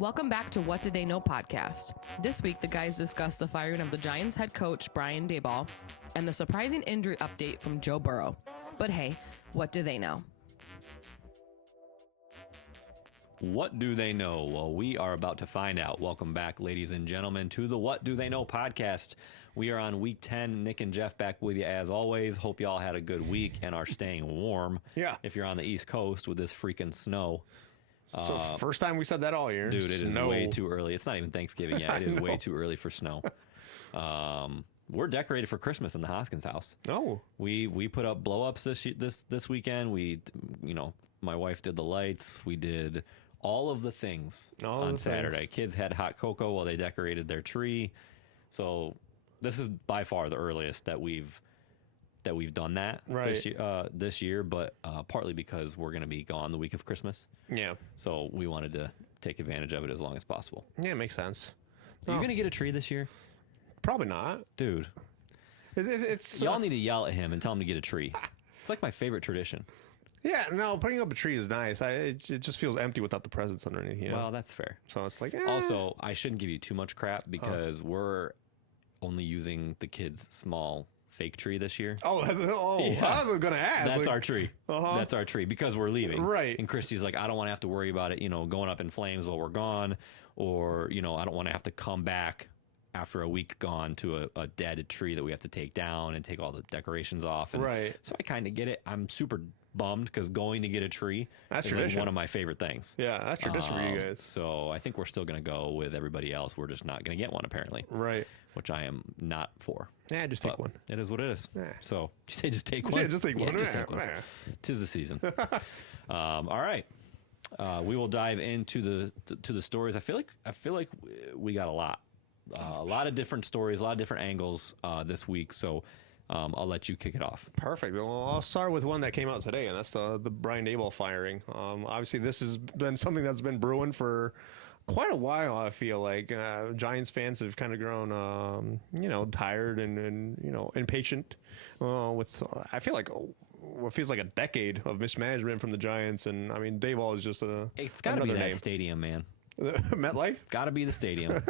Welcome back to What Did They Know podcast. This week, the guys discuss the firing of the Giants head coach, Brian Daboll, and the surprising injury update from Joe Burrow. But hey, what do they know? What do they know? Well, we are about to find out. Welcome back, ladies and gentlemen, to the What Do They Know podcast. We are on week 10. Nick and Jeff back with you as always. Hope you all had a good week and are staying warm. Yeah. If you're on the East Coast with this freaking snow. So first time we said that all year. Dude, it is way too early. It's not even Thanksgiving yet. It is way too early for snow. We're decorated for Christmas in the Hoskins house. Oh. We put up blow-ups this weekend. My wife did the lights. We did all of the things on Saturday. Kids had hot cocoa while they decorated their tree. So this is by far the earliest that we've done that this year, but partly because we're going to be gone the week of Christmas. Yeah. So we wanted to take advantage of it as long as possible. Yeah, it makes sense. Are you going to get a tree this year? Probably not. Dude. It's Y'all need to yell at him and tell him to get a tree. It's like my favorite tradition. Yeah, no, putting up a tree is nice. It just feels empty without the presents underneath, you know? Well, that's fair. So it's like, Also, I shouldn't give you too much crap because we're only using the kids' small fake tree this year. Yeah. I was going to ask. That's our tree. That's our tree because we're leaving. Right. And Christy's like, I don't want to have to worry about it, going up in flames while we're gone. Or, I don't want to have to come back after a week gone to a dead tree that we have to take down and take all the decorations off. And right. So I kind of get it. I'm super bummed because going to get a tree is like one of my favorite things. Yeah, that's tradition for you guys. So I think we're still going to go with everybody else. We're just not going to get one apparently. Right. Which I am not for. Yeah, just take one. It is what it is. Yeah. So you say just take one? Yeah, just take one. Just take one. 'Tis the season. All right. We will dive into the stories. I feel like we got a lot of different stories, a lot of different angles this week. So I'll let you kick it off. Perfect. Well, I'll start with one that came out today, and that's the Brian Daboll firing. Obviously, this has been something that's been brewing for quite a while. I feel like Giants fans have kind of grown, tired and impatient with. I feel like what feels like a decade of mismanagement from the Giants, and I mean, Daboll is just It's got to be that stadium, man. MetLife? Got to be the stadium.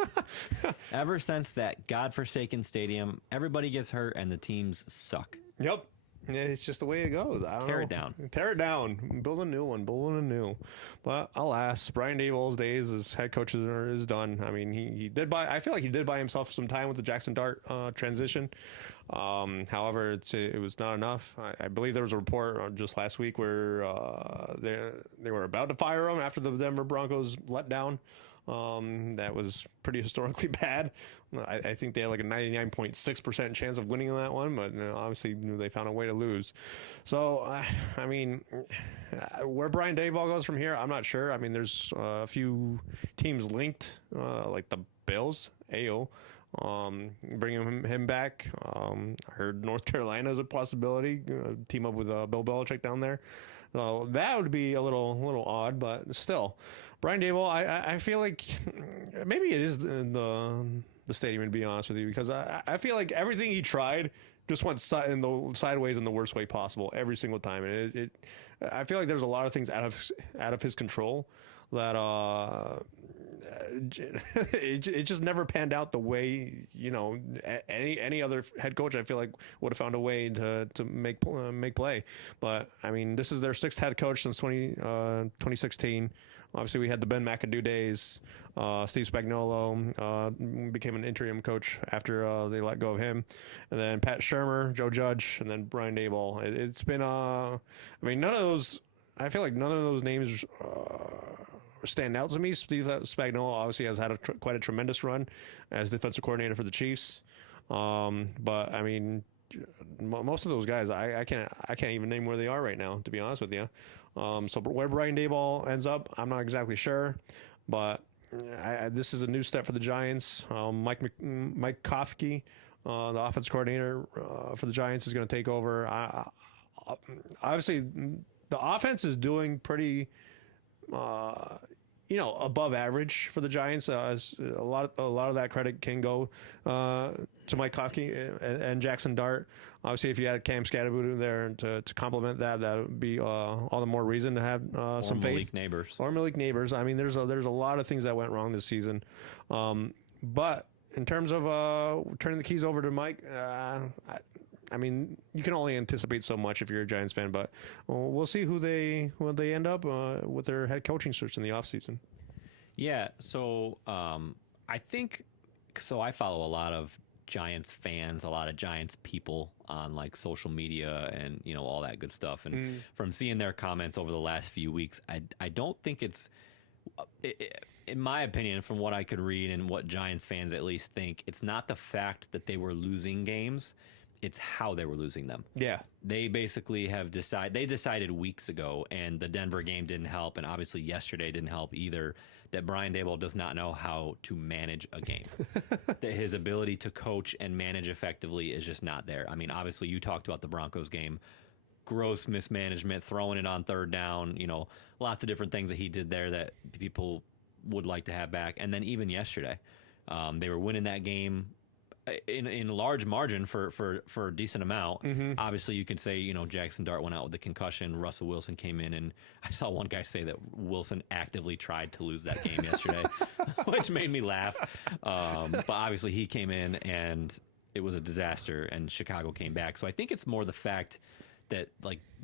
Ever since that godforsaken stadium, everybody gets hurt and the teams suck. Yep. Yeah, it's just the way it goes. Tear it down. Tear it down. Build a new one. Build a new. But alas, Brian Daboll's days as head coach is done. I mean, he did buy. I feel like he did buy himself some time with the Jackson Dart transition. However, it was not enough. I believe there was a report just last week where they were about to fire him after the Denver Broncos let down. That was pretty historically bad. I think they had like a 99.6% chance of winning that one, but obviously they found a way to lose. So, I mean, where Brian Daboll goes from here, I'm not sure. I mean, there's a few teams linked, like the Bills, bringing him back. I heard North Carolina is a possibility. Team up with Bill Belichick down there. So that would be a little odd, but still, Brian Daboll. I feel like maybe it is the stadium, to be honest with you, because I feel like everything he tried just went sideways in the worst way possible every single time, and I feel like there's a lot of things out of his control that it just never panned out the way any other head coach I feel like would have found a way to make play. But I mean, this is their sixth head coach since 2016. Obviously, we had the Ben McAdoo days. Steve Spagnuolo became an interim coach after they let go of him, and then Pat Shurmur, Joe Judge, and then Brian Daboll. It's been I mean, none of those. I feel like none of those names stand out to me. Steve Spagnuolo obviously has had quite a tremendous run as defensive coordinator for the Chiefs. But I mean, most of those guys, I can't even name where they are right now, to be honest with you. So where Brian Daboll ends up, I'm not exactly sure, but this is a new step for the Giants. Mike Kafke, the offensive coordinator for the Giants, is going to take over. Obviously, the offense is doing pretty above average for the Giants. A lot of that credit can go to Mike Kafke and Jackson Dart. Obviously, if you had Cam Scatterboot there to complement that would be all the more reason to have some faith. Or Malik Neighbors. I mean, there's a lot of things that went wrong this season, but in terms of turning the keys over to Mike, I mean, you can only anticipate so much if you're a Giants fan, but we'll see who they end up with their head coaching search in the offseason. Yeah, so I think so. I follow a lot of Giants fans, a lot of Giants people on like social media and all that good stuff. And from seeing their comments over the last few weeks, I don't think it's, in my opinion, from what I could read and what Giants fans at least think, it's not the fact that they were losing games. It's how they were losing them. Yeah. They basically they decided weeks ago, and the Denver game didn't help, and obviously yesterday didn't help either, that Brian Daboll does not know how to manage a game. That his ability to coach and manage effectively is just not there. I mean, obviously you talked about the Broncos game. Gross mismanagement, throwing it on third down, lots of different things that he did there that people would like to have back. And then even yesterday, they were winning that game in large margin for a decent amount. Obviously, you can say, Jackson Dart went out with a concussion. Russell Wilson came in, and I saw one guy say that Wilson actively tried to lose that game yesterday, which made me laugh. But obviously, he came in, and it was a disaster, and Chicago came back. So I think it's more the fact that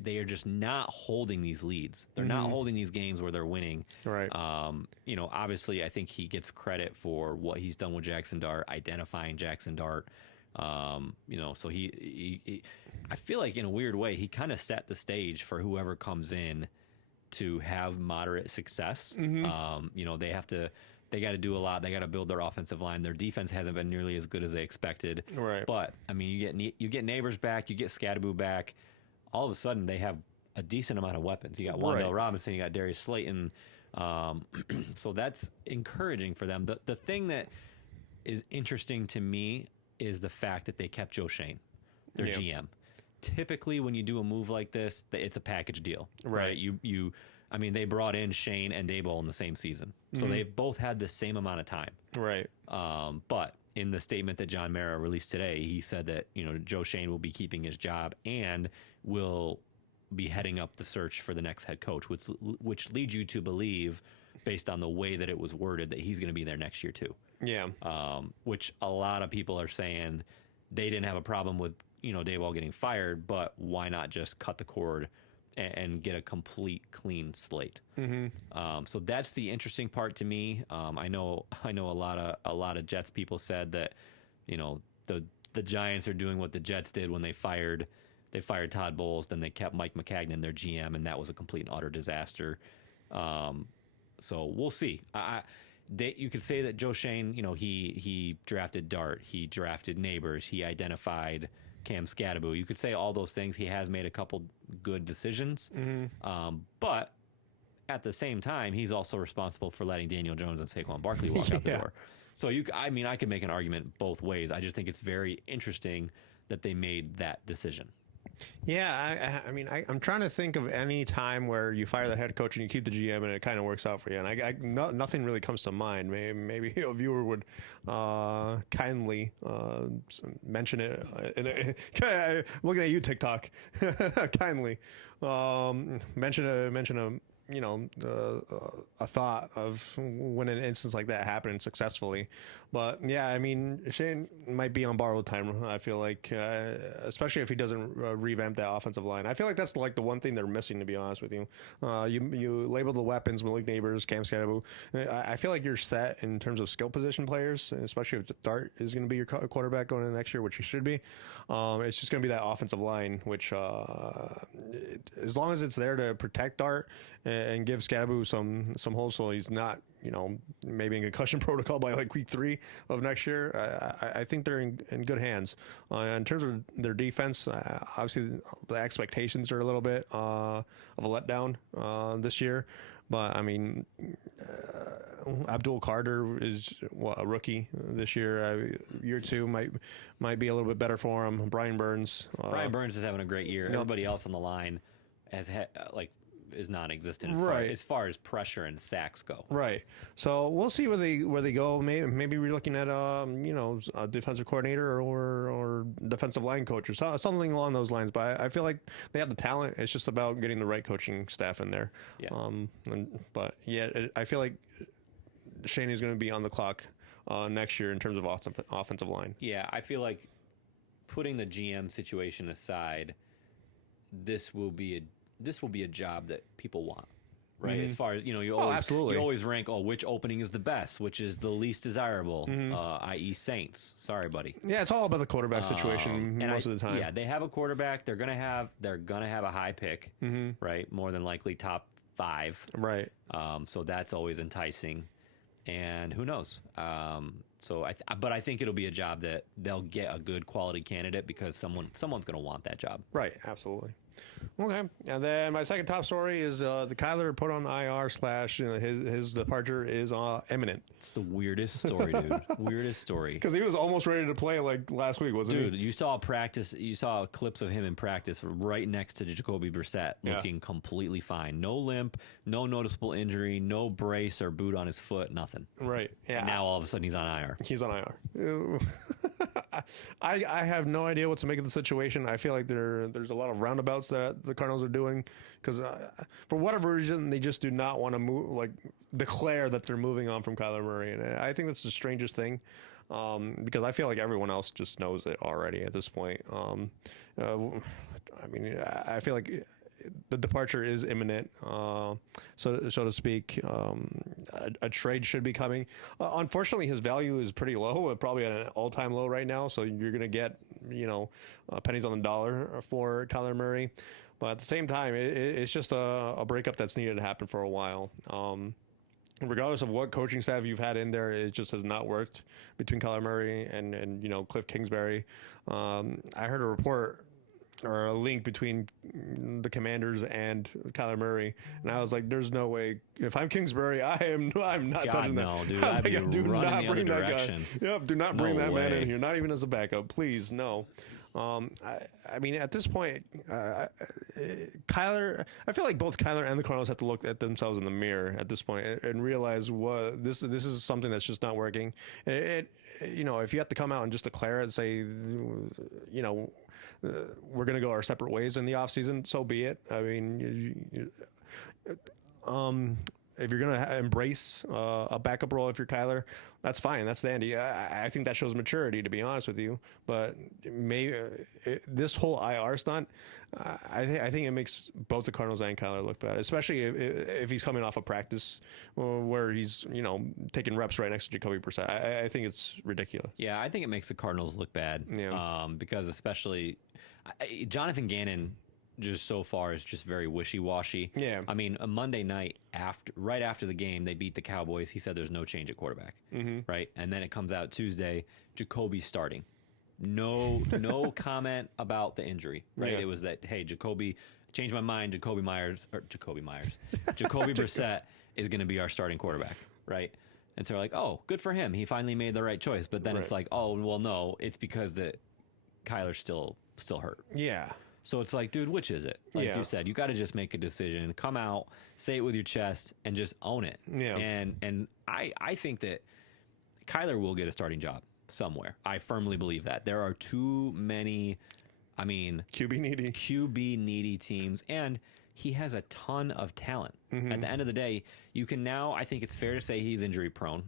they are just not holding these leads. They're not holding these games where they're winning. Right. Obviously I think he gets credit for what he's done with Jackson Dart, identifying Jackson Dart. So he I feel like in a weird way, he kind of set the stage for whoever comes in to have moderate success. They got to do a lot. They got to build their offensive line. Their defense hasn't been nearly as good as they expected. Right. But I mean, you get Neighbors back, you get Scatterboot back. All of a sudden, they have a decent amount of weapons. You got Wan'Dale Robinson, you got Darius Slayton. So that's encouraging for them. The thing that is interesting to me is the fact that they kept Joe Schoen, their GM. Typically, when you do a move like this, it's a package deal, right? I mean, they brought in Schoen and Daboll in the same season, so they've both had the same amount of time, right? But in the statement that John Mara released today, he said that Joe Schoen will be keeping his job and will be heading up the search for the next head coach, which leads you to believe, based on the way that it was worded, that he's going to be there next year too. Yeah. Which a lot of people are saying they didn't have a problem with Daboll getting fired, but why not just cut the cord and get a complete clean slate? So that's the interesting part to me. I know a lot of Jets people said that the Giants are doing what the Jets did when they fired Todd Bowles, then they kept Mike McCagnon, their GM, and that was a complete and utter disaster. So we'll see. You could say that Joe Schoen, he drafted Dart, he drafted Neighbors, he identified Cam Scatterboot. You could say all those things. He has made a couple good decisions, but at the same time, he's also responsible for letting Daniel Jones and Saquon Barkley walk out the door. So I could make an argument both ways. I just think it's very interesting that they made that decision. Yeah, I'm trying to think of any time where you fire the head coach and you keep the GM and it kind of works out for you. And nothing really comes to mind. Maybe a viewer would kindly mention it. Looking at you, TikTok, kindly mention a thought of when an instance like that happened successfully. But yeah, I mean, Shane might be on borrowed time, I feel like, especially if he doesn't revamp that offensive line. I feel like that's like the one thing they're missing, to be honest with you. You labeled the weapons, Malik Neighbors, Cam Scatterboot. I feel like you're set in terms of skill position players, especially if Dart is going to be your quarterback going into next year, which he should be. It's just going to be that offensive line, which as long as it's there to protect Dart and give Scatterboot some holes so he's not, maybe in concussion protocol by like week 3 of next year, I think they're in good hands. In terms of their defense, obviously the expectations are a little bit of a letdown this year. But I mean, Abdul Carter is a rookie this year. Year 2 might be a little bit better for him. Brian Burns is having a great year. Everybody else on the line has had is non-existent as far as pressure and sacks go. Right. So we'll see where they go. Maybe we're looking at a defensive coordinator or defensive line coach or something along those lines. But I feel like they have the talent. It's just about getting the right coaching staff in there. Yeah. I feel like Shaney's going to be on the clock next year in terms of offensive line. Yeah, I feel like putting the GM situation aside, this will be a job that people want, right? As far as you always rank which opening is the best, which is the least desirable, i.e. Saints. Sorry, buddy. Yeah, it's all about the quarterback situation most of the time. Yeah, they have a quarterback. They're gonna have a high pick, right? More than likely top 5, right? So that's always enticing, and who knows? But I think it'll be a job that they'll get a good quality candidate because someone's gonna want that job. Right, absolutely. Okay, and then my second top story is the Kyler put on IR / his departure is imminent. It's the weirdest story, dude. Weirdest story. Because he was almost ready to play like last week, wasn't he? Dude, you saw clips of him in practice right next to Jacoby Brissett, looking completely fine. No limp, no noticeable injury, no brace or boot on his foot, nothing. Right. Yeah. And now all of a sudden he's on IR. He's on IR. I have no idea what to make of the situation. I feel like there's a lot of roundabouts that the Cardinals are doing because for whatever reason they just do not want to declare that they're moving on from Kyler Murray, and I think that's the strangest thing because I feel like everyone else just knows it already at this point. I feel like the departure is imminent, so to speak. A trade should be coming. Unfortunately, his value is pretty low, probably at an all-time low right now. So you're going to get, pennies on the dollar for Kyler Murray. But at the same time, it's just a breakup that's needed to happen for a while. Regardless of what coaching staff you've had in there, it just has not worked between Kyler Murray and Cliff Kingsbury. I heard a report or a link between the Commanders and Kyler Murray, and I was like, "There's no way. If I'm Kingsbury, I'm not touching that." No, dude, I'd be do not the bring that direction. guy. Yep, do not bring that man in here. Not even as a backup, please. No. I mean, at this point, Kyler. I feel like both Kyler and the Cardinals have to look at themselves in the mirror at this point and realize what this is something that's just not working. If you have to come out and just declare it and say, we're going to go our separate ways in the offseason, so be it. I mean, if you're going to embrace a backup role, if you're Kyler, that's fine. That's dandy. I think that shows maturity, to be honest with you. But maybe this whole IR stunt, I think it makes both the Cardinals and Kyler look bad, especially if he's coming off a practice where he's taking reps right next to Jacoby Brissett. I think it's ridiculous. Yeah, I think it makes the Cardinals look bad. Yeah. Because especially Jonathan Gannon just so far is just very wishy-washy. Yeah. I mean, a Monday night right after the game, they beat the Cowboys. He said there's no change at quarterback, right? And then it comes out Tuesday, Jacoby's starting. No comment about the injury, right? Yeah. It was that, hey, Jacoby changed my mind. Jacoby Brissett is going to be our starting quarterback, right? And so we're like, oh, good for him. He finally made the right choice. But then it's like, oh, well, no, it's because that Kyler's still hurt. Yeah. So it's like, dude, which is it? Like you said, you got to just make a decision, come out, say it with your chest, and just own it. Yeah. And I think that Kyler will get a starting job somewhere. I firmly believe that. There are too many, QB needy teams, and he has a ton of talent. At the end of the day, you can now, I think it's fair to say he's injury prone.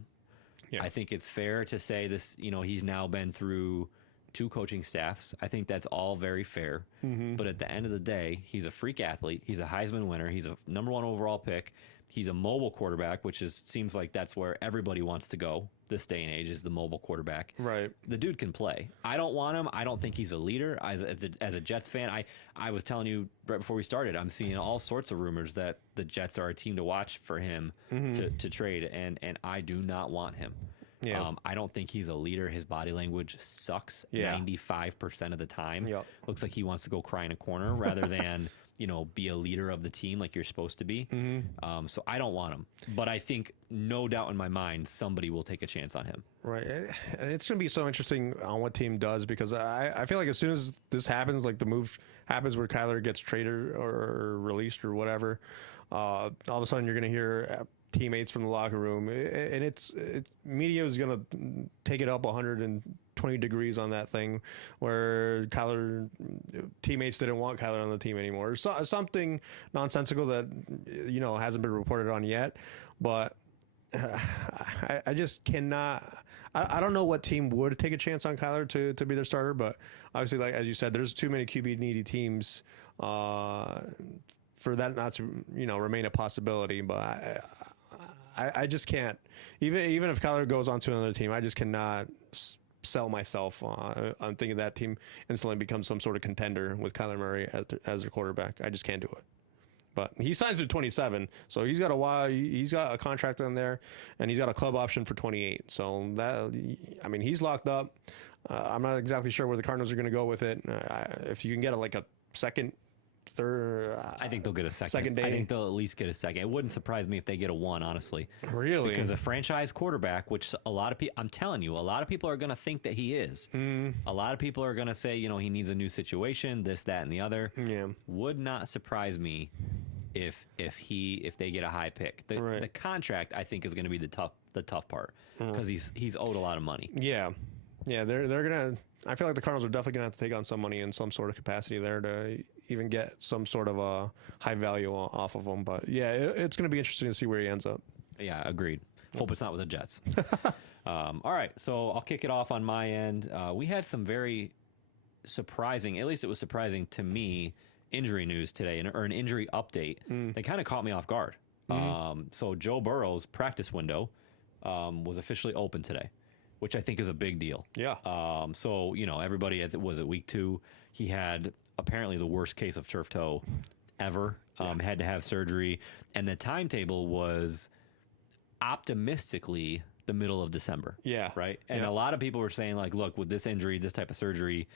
Yeah. I think it's fair to say this, he's now been through 2 coaching staffs. I think that's all very fair. But at the end of the day, he's a freak athlete. He's a Heisman winner. He's a number 1 overall pick. He's a mobile quarterback, which seems like that's where everybody wants to go this day and age, is the mobile quarterback. Right. The dude can play. I don't want him. I don't think he's a leader. As a Jets fan, I was telling you right before we started, I'm seeing all sorts of rumors that the Jets are a team to watch for him to trade, and I do not want him. Yeah. I don't think he's a leader. His body language sucks 95% of the time. Yep. Looks like he wants to go cry in a corner rather than be a leader of the team like you're supposed to be. So I don't want him. But I think no doubt in my mind somebody will take a chance on him. Right. And it's going to be so interesting on what team does, because I feel like as soon as this happens, like the move happens where Kyler gets traded or released or whatever, all of a sudden you're going to hear teammates from the locker room, and it's media is going to take it up 120 degrees on that thing where Kyler teammates didn't want Kyler on the team anymore. Something nonsensical that hasn't been reported on yet, but I just cannot. I don't know what team would take a chance on Kyler to be their starter, but obviously, like as you said, there's too many QB needy teams for that not to remain a possibility. But I just can't. Even if Kyler goes on to another team, I just cannot sell myself on thinking that team instantly becomes some sort of contender with Kyler Murray as their quarterback. I just can't do it. But he signed through 27, so he's got a while. He's got a contract on there, and he's got a club option for 28. So he's locked up. I'm not exactly sure where the Cardinals are going to go with it. If you can get a second, third, I think they'll get a second. Second day. I think they'll at least get a second. It wouldn't surprise me if they get a 1, honestly. Really? Because a franchise quarterback, which a lot of people, I'm telling you, a lot of people are going to think that he is. A lot of people are going to say, he needs a new situation, this, that, and the other. Yeah. Would not surprise me if they get a high pick. The contract, I think, is going to be the tough part, because he's owed a lot of money. Yeah. They're gonna. I feel like the Cardinals are definitely gonna have to take on some money in some sort of capacity there to even get some sort of a high value off of him. But yeah, it's gonna be interesting to see where he ends up. Yeah, agreed. Hope it's not with the Jets. All right, so I'll kick it off on my end. We had some very surprising, at least it was surprising to me, injury news today, or an injury update. They kind of caught me off guard. So Joe Burrow's practice window was officially open today, which I think is a big deal. Yeah. So, everybody was at week 2. He had apparently the worst case of turf toe ever, had to have surgery. And the timetable was optimistically the middle of December. Yeah. Right. And a lot of people were saying, look, with this injury, this type of surgery,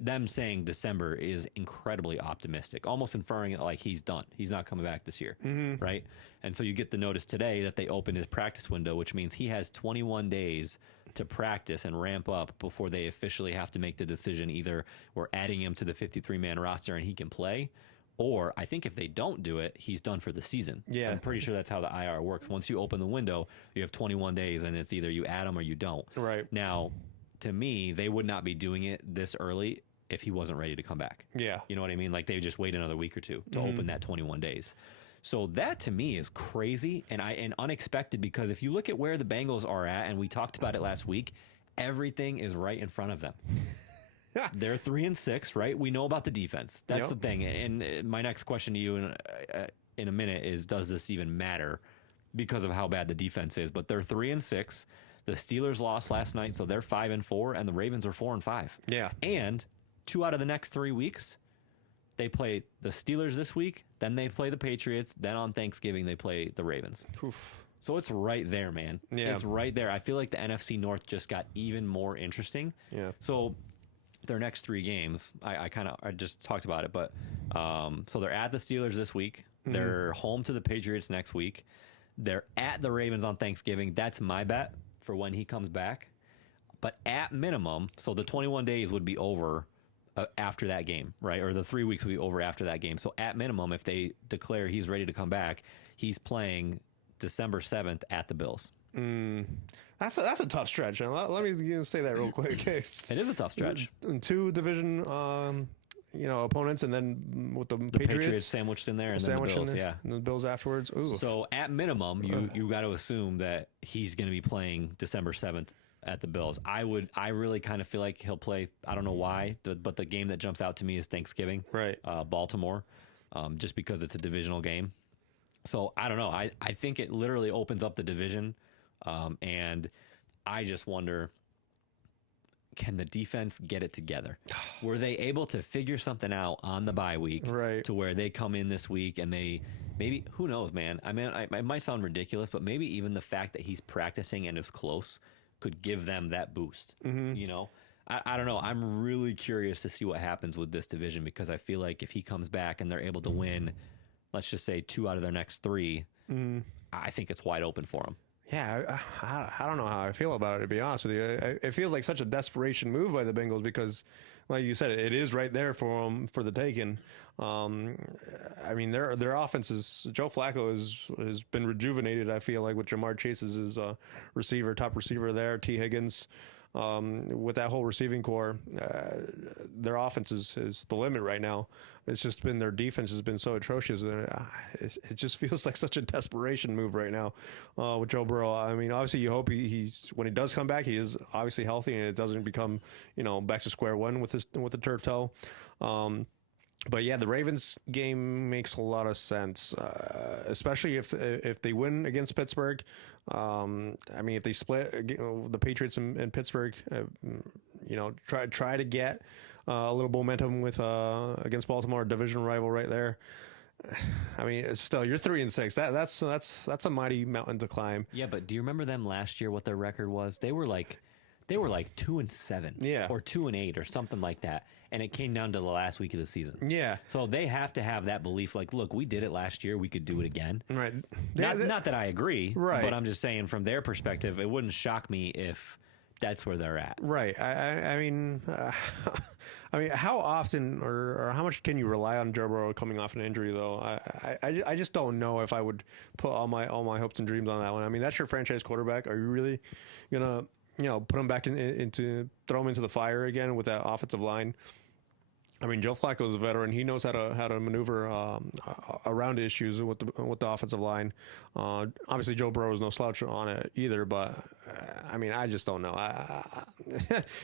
them saying December is incredibly optimistic, almost inferring it like he's done. He's not coming back this year, right? And so you get the notice today that they opened his practice window, which means he has 21 days to practice and ramp up before they officially have to make the decision. Either we're adding him to the 53-man roster and he can play, or I think if they don't do it, he's done for the season. Yeah. I'm pretty sure that's how the IR works. Once you open the window, you have 21 days, and it's either you add him or you don't. Right. Now, to me, they would not be doing it this early if he wasn't ready to come back. Yeah. You know what I mean? Like, they would just wait another week or two to open that 21 days. So that to me is crazy and unexpected, because if you look at where the Bengals are at, and we talked about it last week, everything is right in front of them. They're 3-6, right? We know about the defense. That's the thing. And my next question to you in a minute is, does this even matter because of how bad the defense is? But they're 3-6. The Steelers lost last night, so they're 5-4, and the Ravens are 4-5. Yeah. And 2 out of the next 3 weeks, they play the Steelers this week, then they play the Patriots, then on Thanksgiving they play the Ravens. Oof. So it's right there, man. Yeah. It's right there. I feel like the NFC North just got even more interesting. Yeah. So their next 3 games, I just talked about it, but so they're at the Steelers this week. They're home to the Patriots next week. They're at the Ravens on Thanksgiving. That's my bet for when he comes back. But at minimum, so the 21 days would be over after that game, right? Or the 3 weeks would be over after that game. So at minimum, if they declare he's ready to come back, he's playing December 7th at the Bills. That's a tough stretch. Let me say that real quick. It is a tough stretch. 2 division opponents, and then with the Patriots sandwiched in there, and then the Bills, and the Bills afterwards. Ooh. So at minimum, you got to assume that he's going to be playing December 7th at the Bills. I really kind of feel like he'll play. I don't know why, but the game that jumps out to me is Thanksgiving, right? Baltimore, just because it's a divisional game. So I don't know. I think it literally opens up the division, and I just wonder, can the defense get it together? Were they able to figure something out on the bye week, right, to where they come in this week and they maybe, who knows, man? I mean, it might sound ridiculous, but maybe even the fact that he's practicing and is close could give them that boost. I don't know. I'm really curious to see what happens with this division because I feel like if he comes back and they're able to win, let's just say 2 out of their next 3, I think it's wide open for them. Yeah, I don't know how I feel about it, to be honest with you. It feels like such a desperation move by the Bengals because, like you said, it is right there for them for the taking. I mean, their offense is, Joe Flacco has been rejuvenated, I feel like, with Jamar Chase as his top receiver there, T. Higgins. With that whole receiving core, their offense is the limit right now. It's just been their defense has been so atrocious. It just feels like such a desperation move right now with Joe Burrow. I mean, obviously, you hope he's when he does come back, he is obviously healthy and it doesn't become back to square one with the turf toe. But yeah, the Ravens game makes a lot of sense, especially if they win against Pittsburgh. I mean, if they split the Patriots and Pittsburgh, try to get a little momentum with against Baltimore, a division rival right there. I mean, it's still you're 3-6. That's a mighty mountain to climb. Yeah, but do you remember them last year? What their record was? They were like 2-7, yeah, or 2-8, or something like that. And it came down to the last week of the season. Yeah. So they have to have that belief, like, look, we did it last year. We could do it again. Right. Not that I agree. Right. But I'm just saying from their perspective, it wouldn't shock me if that's where they're at. Right. I mean, how often or how much can you rely on Joe Burrow coming off an injury, though? I just don't know if I would put all my hopes and dreams on that one. I mean, that's your franchise quarterback. Are you really gonna put him back throw him into the fire again with that offensive line? I mean, Joe Flacco is a veteran. He knows how to maneuver around issues with the offensive line. Obviously, Joe Burrow is no slouch on it either. But I mean, I just don't know.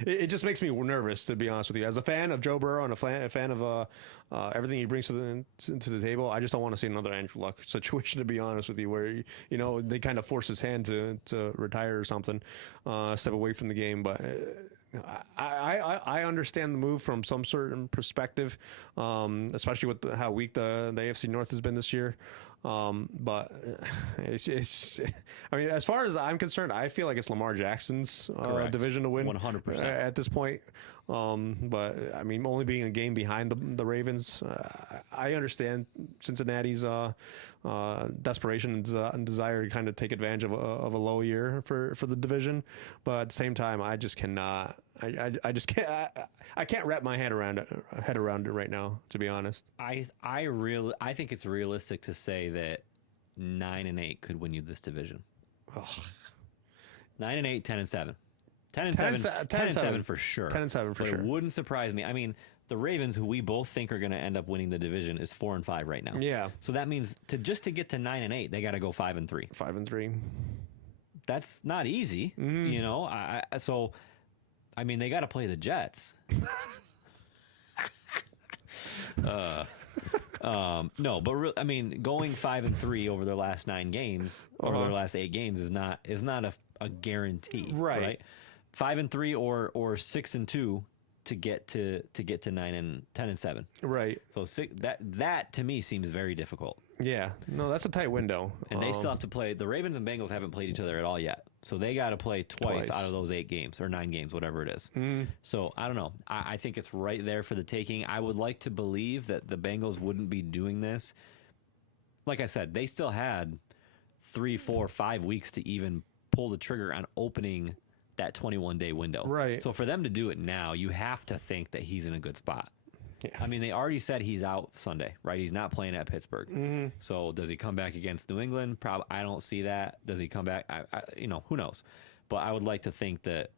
It just makes me nervous, to be honest with you. As a fan of Joe Burrow and a fan of everything he brings to the table, I just don't want to see another Andrew Luck situation, to be honest with you, where they kind of force his hand to retire or something, step away from the game, but. I understand the move from some certain perspective, especially with how weak the AFC North has been this year. But it's I mean, as far as I'm concerned, I feel like it's Lamar Jackson's division to win 100% at this point. But I mean, only being a game behind the Ravens, I understand Cincinnati's desperation and desire to kind of take advantage of a low year for the division. But at the same time, I just cannot. I just can't. I can't wrap my head around it right now, to be honest. I think it's realistic to say that 9-8 could win you this division. 9-8, 10-7. 10-7 for sure. 10-7 for sure. It wouldn't surprise me. I mean, the Ravens, who we both think are going to end up winning the division, is 4-5 right now. Yeah. So that means to get to 9-8, they got to go 5-3. 5-3. That's not easy, So, I mean, they got to play the Jets. No, but I mean, going 5-3 over their last 9 games, over their last 8 games, is not a guarantee, right? 5-3 or 6-2 to get to 10-7, right? So that to me seems very difficult. Yeah, no, that's a tight window, and they still have to play. The Ravens and Bengals haven't played each other at all yet, so they got to play twice out of those 8 games or 9 games, whatever it is. So I don't know. I think it's right there for the taking. I would like to believe that the Bengals wouldn't be doing this. Like I said, they still had 3, 4, 5 weeks to even pull the trigger on opening that 21-day window. Right. So for them to do it now, you have to think that he's in a good spot. Yeah. I mean, they already said he's out Sunday, right? He's not playing at Pittsburgh. So does he come back against New England? Probably. I don't see that. Does he come back? Who knows? But I would like to think that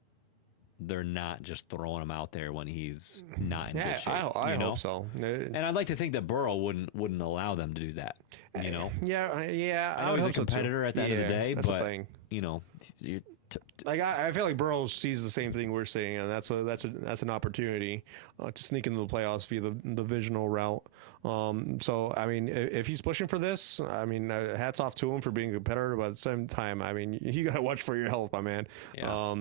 they're not just throwing him out there when he's not in good shape. I hope so. And I'd like to think that Burrow wouldn't allow them to do that. Yeah. I know he's a competitor at the end of the day, that's but the thing. I feel like Burrow sees the same thing we're seeing, and that's an opportunity to sneak into the playoffs via the divisional route. So I mean, if he's pushing for this, I mean, hats off to him for being a competitor. But at the same time, I mean, you got to watch for your health, my man. Yeah.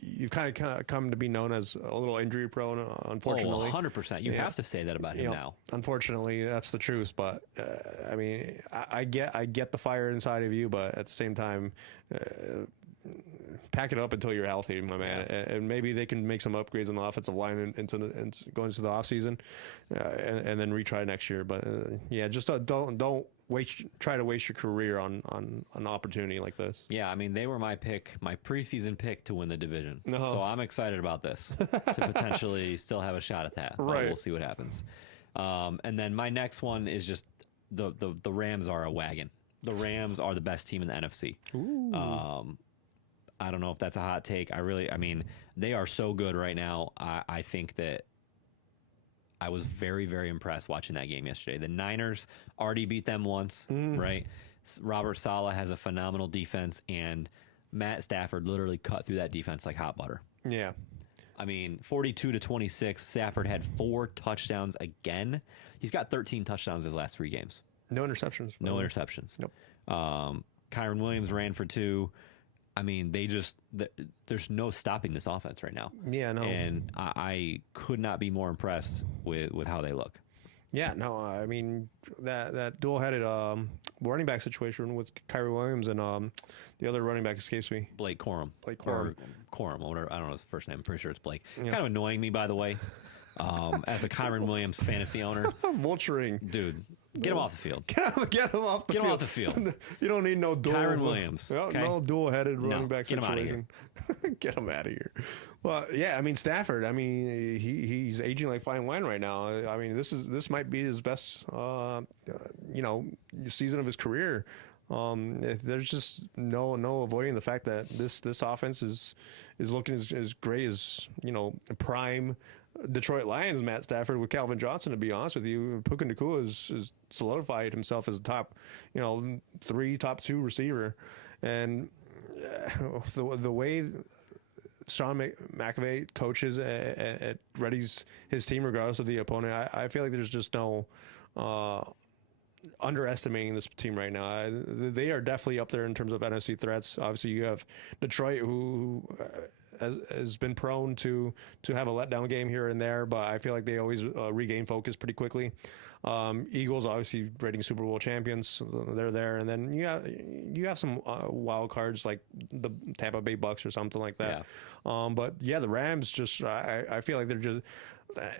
You've kind of come to be known as a little injury prone, unfortunately. 100%. You have to say that about him now. Unfortunately, that's the truth. But I mean, I get the fire inside of you, but at the same time. pack it up until you're healthy, my man. And maybe they can make some upgrades on the offensive line and going into the offseason and then retry next year. But just don't try to waste your career on an opportunity like this. Yeah, I mean, they were my preseason pick to win the division. So I'm excited about this to potentially still have a shot at that. But we'll see what happens. And then my next one is just the Rams are a wagon. The Rams are the best team in the NFC. I don't know if that's a hot take. I mean, they are so good right now. I think that I was very, very impressed watching that game yesterday. The Niners already beat them once, right? Robert Saleh has a phenomenal defense, and Matt Stafford literally cut through that defense like hot butter. Yeah. I mean, 42-26, Stafford had 4 touchdowns again. He's got 13 touchdowns his last 3 games. No interceptions. No interceptions. Nope. Kyron Williams ran for 2. I mean, there's no stopping this offense right now. Yeah, no. And I could not be more impressed with how they look. Yeah, no, I mean, that dual-headed running back situation with Kyrie Williams and the other running back escapes me. Blake Corum. Or Corum, or I don't know his first name. I'm pretty sure it's Blake. Yeah. Kind of annoying me, by the way, as a Kyron Williams fantasy owner. Vulturing. Dude, get him off the field. Get him off the field. You don't need no dual. Kyron Williams. Okay? No dual-headed running back situation. Get him out of here. Get him out of here. Well, yeah, I mean, Stafford, I mean, he's aging like fine wine right now. I mean, this might be his best, season of his career. There's just no avoiding the fact that this offense is looking as great as, prime Detroit Lions Matt Stafford with Calvin Johnson. To be honest with you, Puka Nacua has solidified himself as a top 2 receiver, and the way Sean McVay coaches at readies his team regardless of the opponent, I feel like there's just no underestimating this team right now. They are definitely up there in terms of NFC threats. Obviously, you have Detroit, who has been prone to have a letdown game here and there, but I feel like they always regain focus pretty quickly. Eagles, obviously, reigning Super Bowl champions, they're there, and then you have some wild cards like the Tampa Bay Bucks or something like that. Yeah. But yeah, the Rams just I feel like they're just.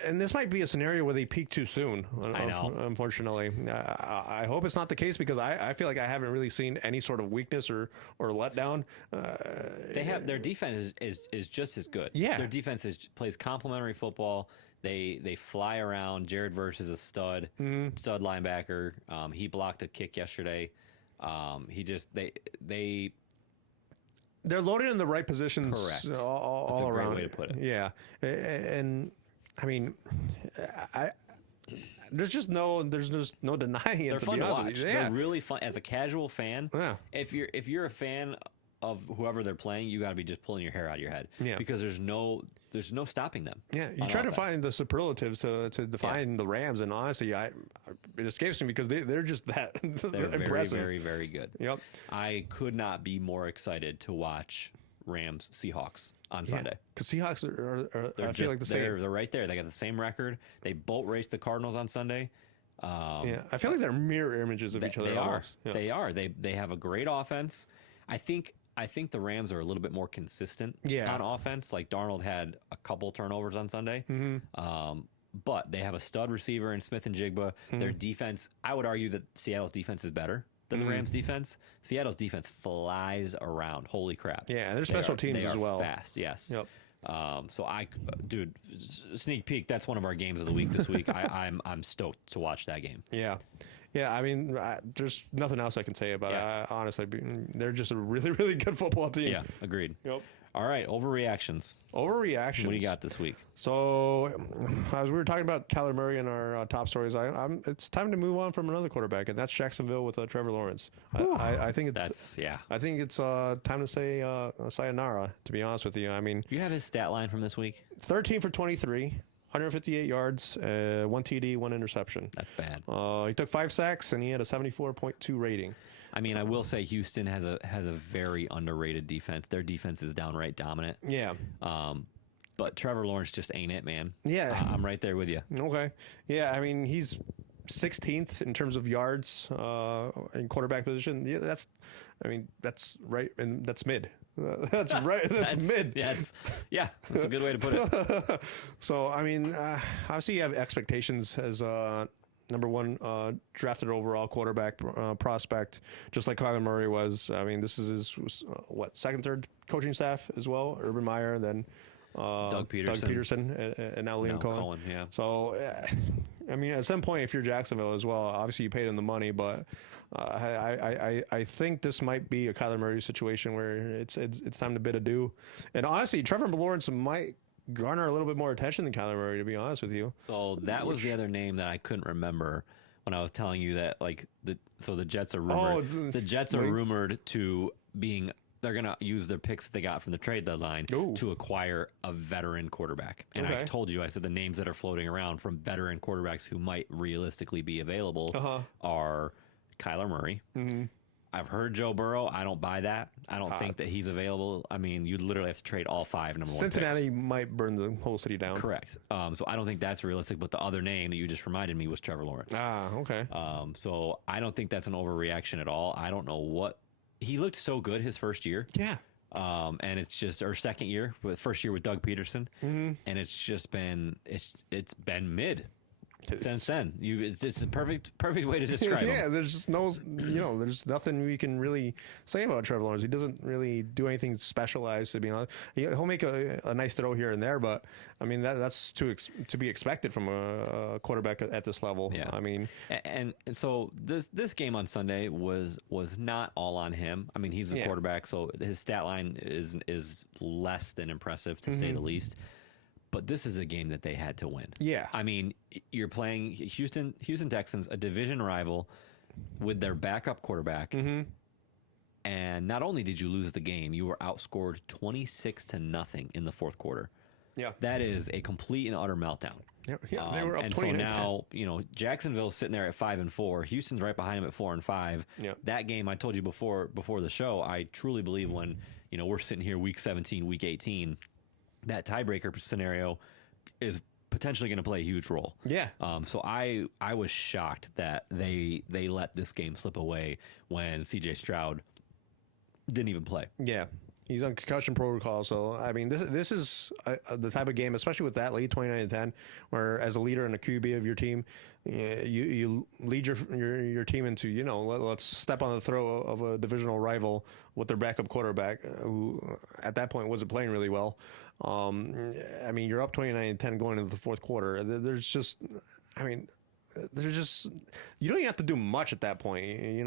And this might be a scenario where they peak too soon. I know. Unfortunately, I hope it's not the case, because I feel like I haven't really seen any sort of weakness or letdown. They have their defense is just as good. Yeah, their defense plays complementary football. They fly around. Jared Verse is a stud linebacker. He blocked a kick yesterday. They're loaded in the right positions. Correct. All That's a around. great way to put it. Yeah, and I mean, there's just no denying it. They're fun to watch. Yeah. They're really fun as a casual fan. Yeah. If you're a fan of whoever they're playing, you got to be just pulling your hair out of your head. Yeah. Because there's no stopping them. Yeah. You try to find the superlatives to define the Rams, and honestly, it escapes me because they're just that. They're impressive. very, very, very good. Yep. I could not be more excited to watch Rams Seahawks on Sunday. Because Seahawks are They're I feel like the same. They're right there. They got the same record. They bolt raced the Cardinals on Sunday. I feel like they're mirror images of each other. They are. Yeah. They are. They have a great offense. I think the Rams are a little bit more consistent on offense. Like Darnold had a couple turnovers on Sunday. But they have a stud receiver in Smith and Jigba. Their defense, I would argue that Seattle's defense is better than the Rams' defense. Seattle's defense flies around. Holy crap! Yeah, and their special teams as well. Fast, yes. Yep. Dude, sneak peek. That's one of our games of the week this week. I'm stoked to watch that game. Yeah. I mean, there's nothing else I can say about it. Honestly, they're just a really, really good football team. Yeah, agreed. Yep. All right, overreactions. What do you got this week? So, as we were talking about Kyler Murray in our top stories, it's time to move on from another quarterback, and that's Jacksonville with Trevor Lawrence. I think it's time to say sayonara. To be honest with you, I mean, you have his stat line from this week. 13 for 23. 158 yards, 1 TD, 1 interception. That's bad. He took 5 sacks, and he had a 74.2 rating. I mean, I will say Houston has a very underrated defense. Their defense is downright dominant. Yeah. But Trevor Lawrence just ain't it, man. Yeah. I'm right there with you. Okay. Yeah, I mean, he's 16th in terms of yards in quarterback position. Yeah, that's right, and that's mid. That's right. That's mid. That's a good way to put it. So, I mean, obviously you have expectations as number one drafted overall quarterback prospect, just like Kyler Murray was. I mean, this is his, second, third coaching staff as well. Urban Meyer, then Doug Peterson, and now Liam Cohen. Yeah. So, I mean, at some point, if you're Jacksonville as well, obviously you paid him the money, but I think this might be a Kyler Murray situation where it's time to bid adieu. And honestly, Trevor Lawrence might garner a little bit more attention than Kyler Murray, to be honest with you. So that was the other name that I couldn't remember when I was telling you that, like, the Jets are rumored. The Jets are rumored to being. They're going to use their picks that they got from the trade deadline to acquire a veteran quarterback. And I told you, I said the names that are floating around from veteran quarterbacks who might realistically be available are Kyler Murray. Mm-hmm. I've heard Joe Burrow. I don't buy that. I don't think that he's available. I mean, you'd literally have to trade all 5 number one picks. Cincinnati might burn the whole city down. Correct. So I don't think that's realistic. But the other name that you just reminded me was Trevor Lawrence. Okay. So I don't think that's an overreaction at all. I don't know what. He looked so good his first year. Yeah. And it's just our second year, first year with Doug Peterson, and it's just been it's been mid since then. It's a perfect way to describe him. Yeah, there's just no, there's nothing we can really say about Trevor Lawrence. He doesn't really do anything specialized, to be honest. He'll make a nice throw here and there, but I mean that's to be expected from a quarterback at this level. Yeah. I mean, and so this game on Sunday was not all on him. I mean, he's a quarterback, so his stat line is less than impressive, to say the least. But this is a game that they had to win. Yeah. I mean, you're playing Houston Texans, a division rival, with their backup quarterback. Mm-hmm. And not only did you lose the game, you were outscored 26-0 in the fourth quarter. Yeah. That is a complete and utter meltdown. Yeah, they were up 20-10. And so now, Jacksonville's sitting there at 5-4. Houston's right behind them at 4-5. Yeah. That game, I told you before the show, I truly believe when, we're sitting here week 17, week 18, that tiebreaker scenario is potentially going to play a huge role. Yeah. So I was shocked that they let this game slip away when C.J. Stroud didn't even play. Yeah. He's on concussion protocol, so I mean, this is the type of game, especially with that lead 29-10, where as a leader and a QB of your team, you lead your team into let's step on the throat of a divisional rival with their backup quarterback, who at that point wasn't playing really well. I mean, you're up 29-10 going into the fourth quarter. There's just you don't even have to do much at that point,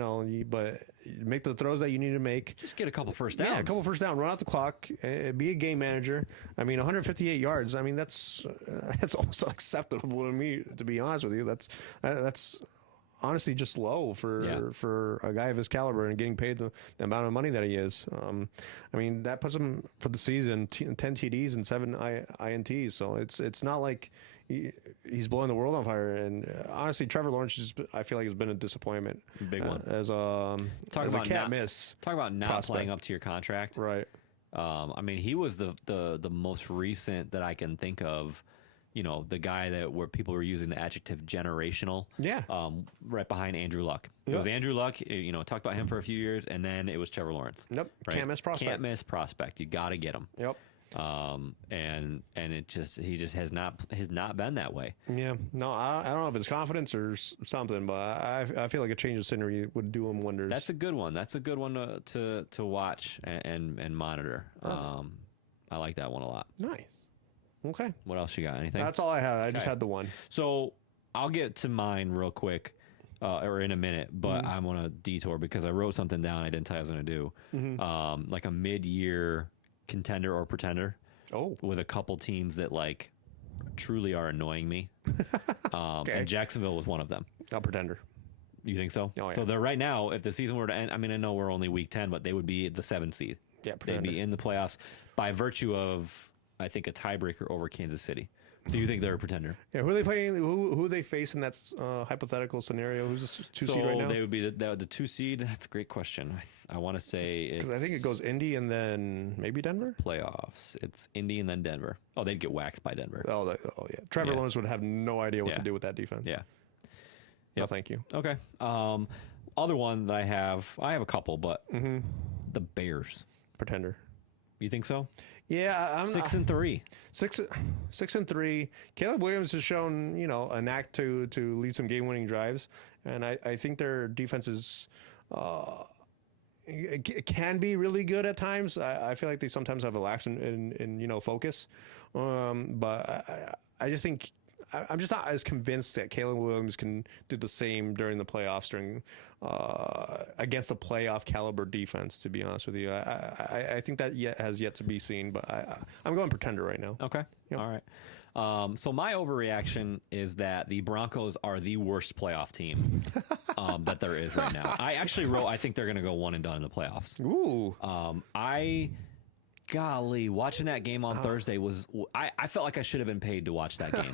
but make the throws that you need to make. Just get a couple first downs. Yeah, a couple first down, run out the clock, be a game manager. I mean, 158 yards. I mean, that's almost unacceptable to me, to be honest with you. That's honestly just low for a guy of his caliber and getting paid the amount of money that he is. I mean, that puts him for the season 10 TDs and 7 INTs. So it's not like he's blowing the world on fire. And honestly, Trevor Lawrence I feel like has been a disappointment. Big one. As a can't miss. Talk about not prospect. Playing up to your contract. Right. I mean, he was the most recent that I can think of. The guy where people were using the adjective generational. Yeah. Right behind Andrew Luck. It was Andrew Luck. Talked about him for a few years, and then it was Trevor Lawrence. Nope. Right? Can't miss prospect. Can't miss prospect. You got to get him. Yep. And he just has not been that way. Yeah. No, I don't know if it's confidence or something, but I feel like a change of scenery would do him wonders. That's a good one. That's a good one to watch and monitor. I like that one a lot. Nice. Okay. What else you got? Anything? That's all I had. I just had the one. So I'll get to mine real quick, or in a minute, but I'm on a detour because I wrote something down I didn't tell you I was going to do. Mm-hmm. Like a mid-year contender or pretender. Oh. With a couple teams that like truly are annoying me. Okay. And Jacksonville was one of them. A pretender. You think so? Oh, yeah. So they're right now, if the season were to end, I mean, I know we're only week 10, but they would be the 7th seed. Yeah, pretender. They'd be in the playoffs by virtue of, I think, a tiebreaker over Kansas City. So you think they're a pretender? Yeah. Who are they playing? Who are they facing? That's hypothetical scenario. Who's the 2 seed right now? So they would be the 2 seed. That's a great question. I want to say it's... I think it goes Indy and then maybe Denver? Playoffs. It's Indy and then Denver. Oh, they'd get waxed by Denver. Oh yeah. Trevor Lawrence would have no idea what to do with that defense. Yeah. No, thank you. Okay. Other one that I have a couple, but the Bears. Pretender. You think so? Yeah, I'm 6-3. 6-3. Caleb Williams has shown, a knack to lead some game-winning drives, and I think their defense is it can be really good at times. I feel like they sometimes have a lax in focus, but I just think I'm just not as convinced that Caleb Williams can do the same during the playoffs against a playoff caliber defense. To be honest with you, I think that has yet to be seen. But I'm going Pretender right now. Okay, yep. All right. So my overreaction is that the Broncos are the worst playoff team that there is right now. I actually wrote I think they're going to go one and done in the playoffs. Ooh. Golly, watching that game on Thursday I felt like I should have been paid to watch that game.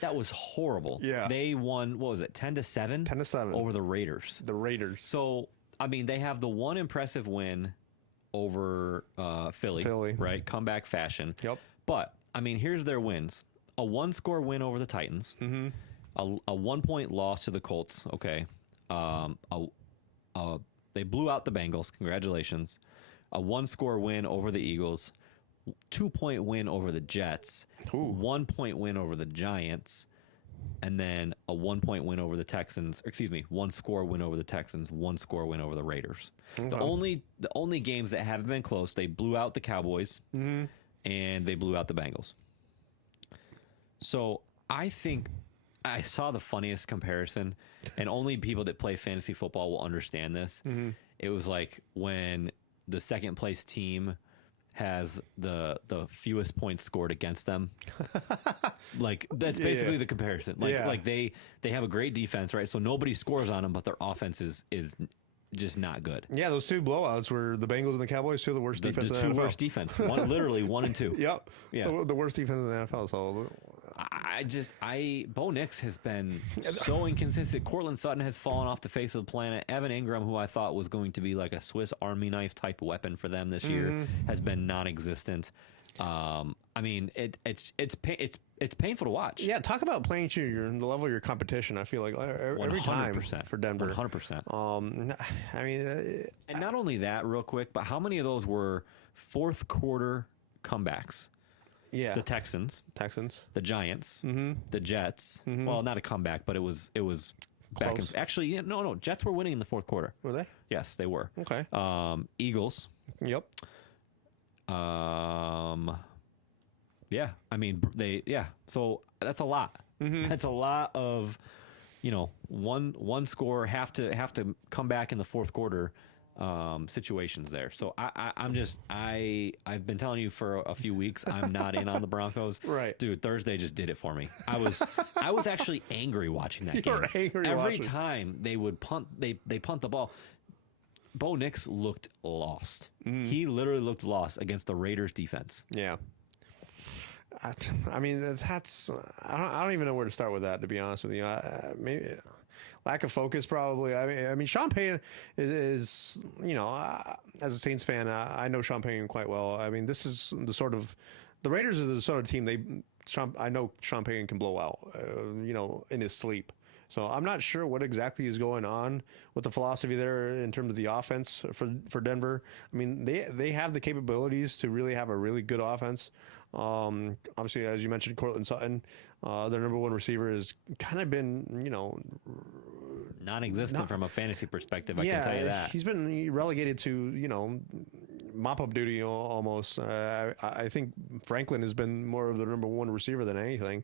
That was horrible. Yeah. They won, what was it, 10-7? 10-7. Over the Raiders. The Raiders. So, I mean, they have the one impressive win over Philly, right? Comeback fashion. Yep. But, I mean, here's their wins. A one-score win over the Titans. Mm-hmm. A 1-point loss to the Colts. Okay. They blew out the Bengals. Congratulations. A 1-score win over the Eagles, 2-point win over the Jets, 1-point win over the Giants, and then a 1-point win over the Texans. 1-score win over the Texans, 1-score win over the Raiders. Okay. The only games that haven't been close, they blew out the Cowboys and they blew out the Bengals. So I think I saw the funniest comparison, and only people that play fantasy football will understand this. Mm-hmm. It was like when the second place team has the fewest points scored against them. Like that's basically the comparison. Like they have a great defense, right? So nobody scores on them, but their offense is just not good. Yeah, those two blowouts were the Bengals and the Cowboys, two of the worst defense in the NFL. The two worst defense. Literally 1 and 2. Yep. Yeah. The worst defense in the NFL. So Bo Nix has been so inconsistent. Cortland Sutton has fallen off the face of the planet. Evan Ingram, who I thought was going to be like a Swiss Army knife type weapon for them this year, has been non-existent. I mean, it's painful to watch. Yeah, talk about playing to the level of your competition. I feel like every time for Denver, 100%. I mean, and not only that, real quick, but how many of those were fourth quarter comebacks? Yeah, the Texans, the Giants, the Jets. Well, not a comeback, but it was back. Actually, no. Jets were winning in the fourth quarter. Were they? Yes, they were. Okay. Eagles. Yep. Yeah. I mean, So that's a lot. That's a lot of, one score have to come back in the fourth quarter. Situations there. So I've been telling you for a few weeks I'm not in on the Broncos. Right. Dude, Thursday just did it for me. I was actually angry watching that game. You're angry Every time they would punt they punt the ball. Bo Nix looked lost. He literally looked lost against the Raiders defense. Yeah. I mean, that's I don't even know where to start with that, to be honest with you. Maybe lack of focus, probably. I mean, Sean Payton is as a Saints fan, I know Sean Payton quite well. I mean, this is the Raiders are the sort of team I know Sean Payton can blow out, in his sleep. So I'm not sure what exactly is going on with the philosophy there in terms of the offense for Denver. I mean, they have the capabilities to really have a really good offense. Obviously, as you mentioned, Cortland Sutton, their number one receiver, has kind of been, non-existent from a fantasy perspective. I can tell you that he's been relegated to mop-up duty almost. I think Franklin has been more of the number one receiver than anything.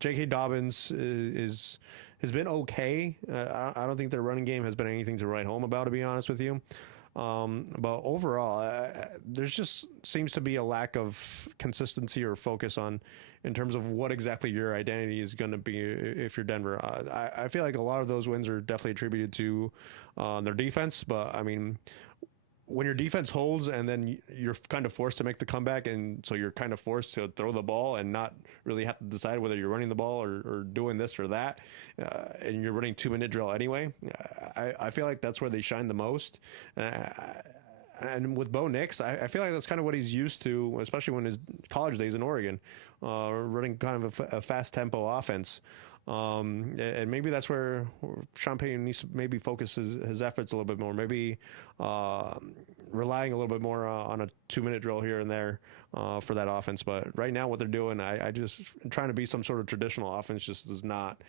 J.K. Dobbins has been okay. I don't think their running game has been anything to write home about, to be honest with you. But overall, there's just seems to be a lack of consistency or focus in terms of what exactly your identity is going to be if you're Denver. I feel like a lot of those wins are definitely attributed to their defense, but I mean, when your defense holds and then you're kind of forced to make the comeback, and so you're kind of forced to throw the ball and not really have to decide whether you're running the ball or doing this or that, and you're running 2-minute drill anyway, I feel like that's where they shine the most. And with Bo Nix, I feel like that's kind of what he's used to, especially when his college days in Oregon, running kind of a fast tempo offense. And maybe that's where Sean Payton needs to maybe focus his efforts a little bit more. Maybe relying a little bit more on a 2-minute drill here and there for that offense. But right now, what they're doing, I just trying to be some sort of traditional offense just does not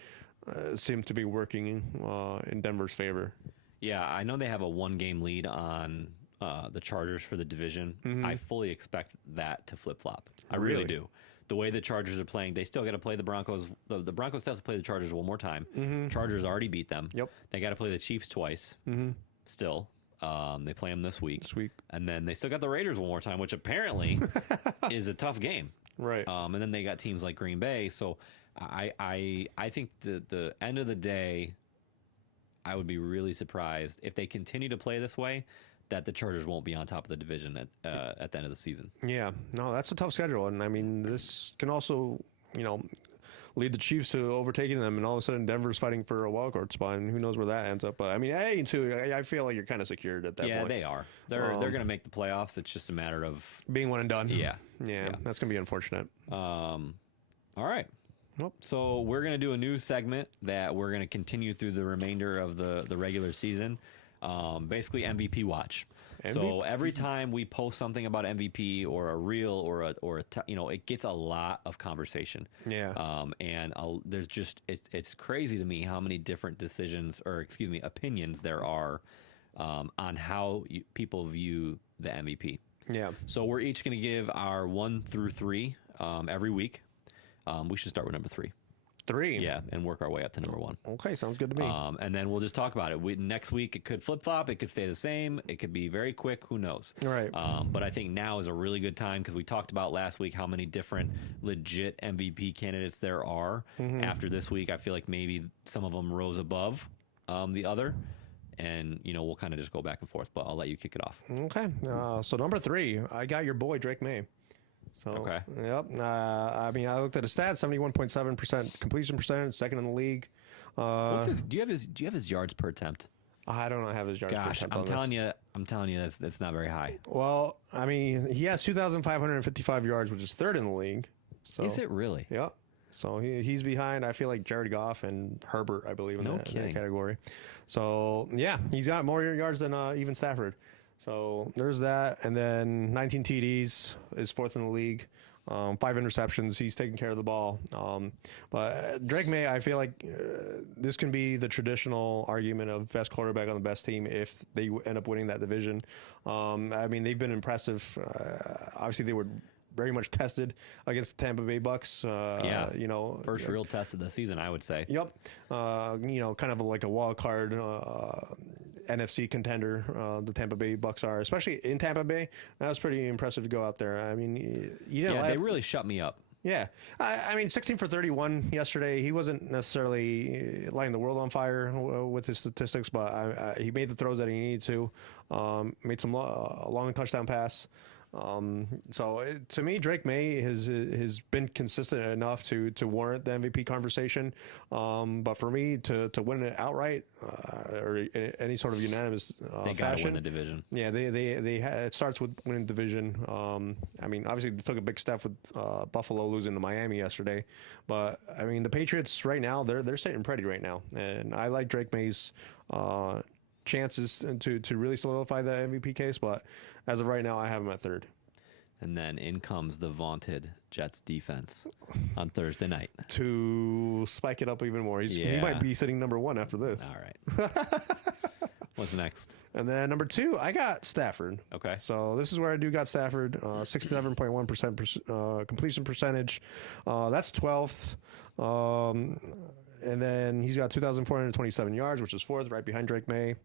seem to be working in Denver's favor. Yeah, I know they have a 1-game lead on the Chargers for the division. I fully expect that to flip-flop. I really do. The way the Chargers are playing, they still got to play the Broncos. The Broncos still have to play the Chargers one more time. Chargers already beat them. Yep. They got to play the Chiefs twice. Still. They play them this week. And then they still got the Raiders one more time, which apparently is a tough game. Right. And then they got teams like Green Bay. So I think the end of the day, I would be really surprised if they continue to play this way, that the Chargers won't be on top of the division at the end of the season. Yeah, no, that's a tough schedule. And I mean, this can also, lead the Chiefs to overtaking them. And all of a sudden, Denver's fighting for a wildcard spot. And who knows where that ends up. But I mean, I feel like you're kind of secured at that point. Yeah, they are. They're going to make the playoffs. It's just a matter of being one and done. Yeah. That's going to be unfortunate. All right. Nope. So we're going to do a new segment that we're going to continue through the remainder of the regular season. Basically MVP watch. So every time we post something about MVP or a reel or it gets a lot of conversation. Yeah. And there's just it's crazy to me how many different opinions there are on how people view the MVP. Yeah. So we're each going to give our 1 through 3 every week. We should start with number 3. 3. Yeah, and work our way up to number 1. Okay, sounds good to me. And then we'll just talk about it. Next week, it could flip-flop. It could stay the same. It could be very quick. Who knows? Right. But I think now is a really good time because we talked about last week how many different legit MVP candidates there are. After this week, I feel like maybe some of them rose above the other. And, we'll kind of just go back and forth. But I'll let you kick it off. Okay. So number 3, I got your boy, Drake May. So, okay. Yep. I mean, I looked at his stats: 71.7% completion percentage, second in the league. What's his? Do you have his yards per attempt? I don't have his yards per attempt. I'm telling you, that's not very high. Well, I mean, he has 2,555 yards, which is third in the league. So is it really? Yeah. So he's behind. I feel like Jared Goff and Herbert, I believe, in that category. So yeah, he's got more yards than even Stafford. So there's that. And then 19 TDs is fourth in the league. 5 interceptions. He's taking care of the ball. But Drake May, I feel like this can be the traditional argument of best quarterback on the best team if they end up winning that division. I mean, they've been impressive. Obviously, they were very much tested against the Tampa Bay Bucks. First real test of the season, I would say. Yep. Kind of like a wild card NFC contender, the Tampa Bay Bucks are, especially in Tampa Bay. That was pretty impressive to go out there. I mean, they really shut me up. Yeah. I mean, 16 for 31 yesterday. He wasn't necessarily lighting the world on fire with his statistics, but he made the throws that he needed to. Made some long touchdown pass. To me, Drake May has been consistent enough to warrant the MVP conversation. But for me to win it outright or any sort of unanimous they got to win the division. Yeah, it starts with winning the division. I mean, obviously they took a big step with Buffalo losing to Miami yesterday, but I mean the Patriots right now they're sitting pretty right now, and I like Drake May's chances to really solidify the MVP case, but as of right now, I have him at third. And then in comes the vaunted Jets defense on Thursday night to spike it up even more. He might be sitting number 1 after this. All right. What's next? And then number 2, I got Stafford. Okay. So this is where I do got Stafford. 67.1% completion percentage. That's 12th. And then he's got 2,427 yards, which is 4th, right behind Drake May.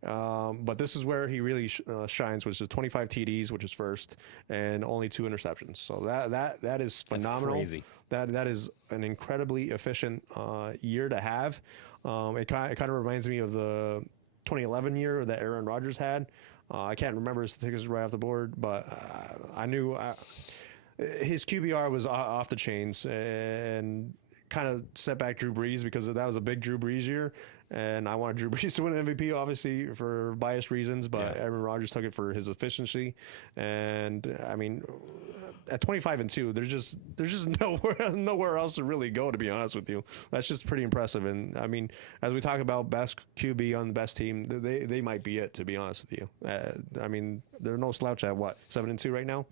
But this is where he really shines, which is 25 TDs, which is 1st, and only 2 interceptions. So that is phenomenal. That's crazy. That is an incredibly efficient year to have. It kind of reminds me of the 2011 year that Aaron Rodgers had. I can't remember his statistics right off the board, but I knew his QBR was off the chains and kind of set back Drew Brees because that was a big Drew Brees year. And I wanted Drew Brees to win MVP, obviously, for biased reasons, but Aaron Rodgers took it for his efficiency. And I mean, at 25-2, there's just nowhere else to really go, to be honest with you. That's just pretty impressive. And I mean, as we talk about best QB on the best team, they might be it, to be honest with you. I mean, they're no slouch at what, 7-2 right now?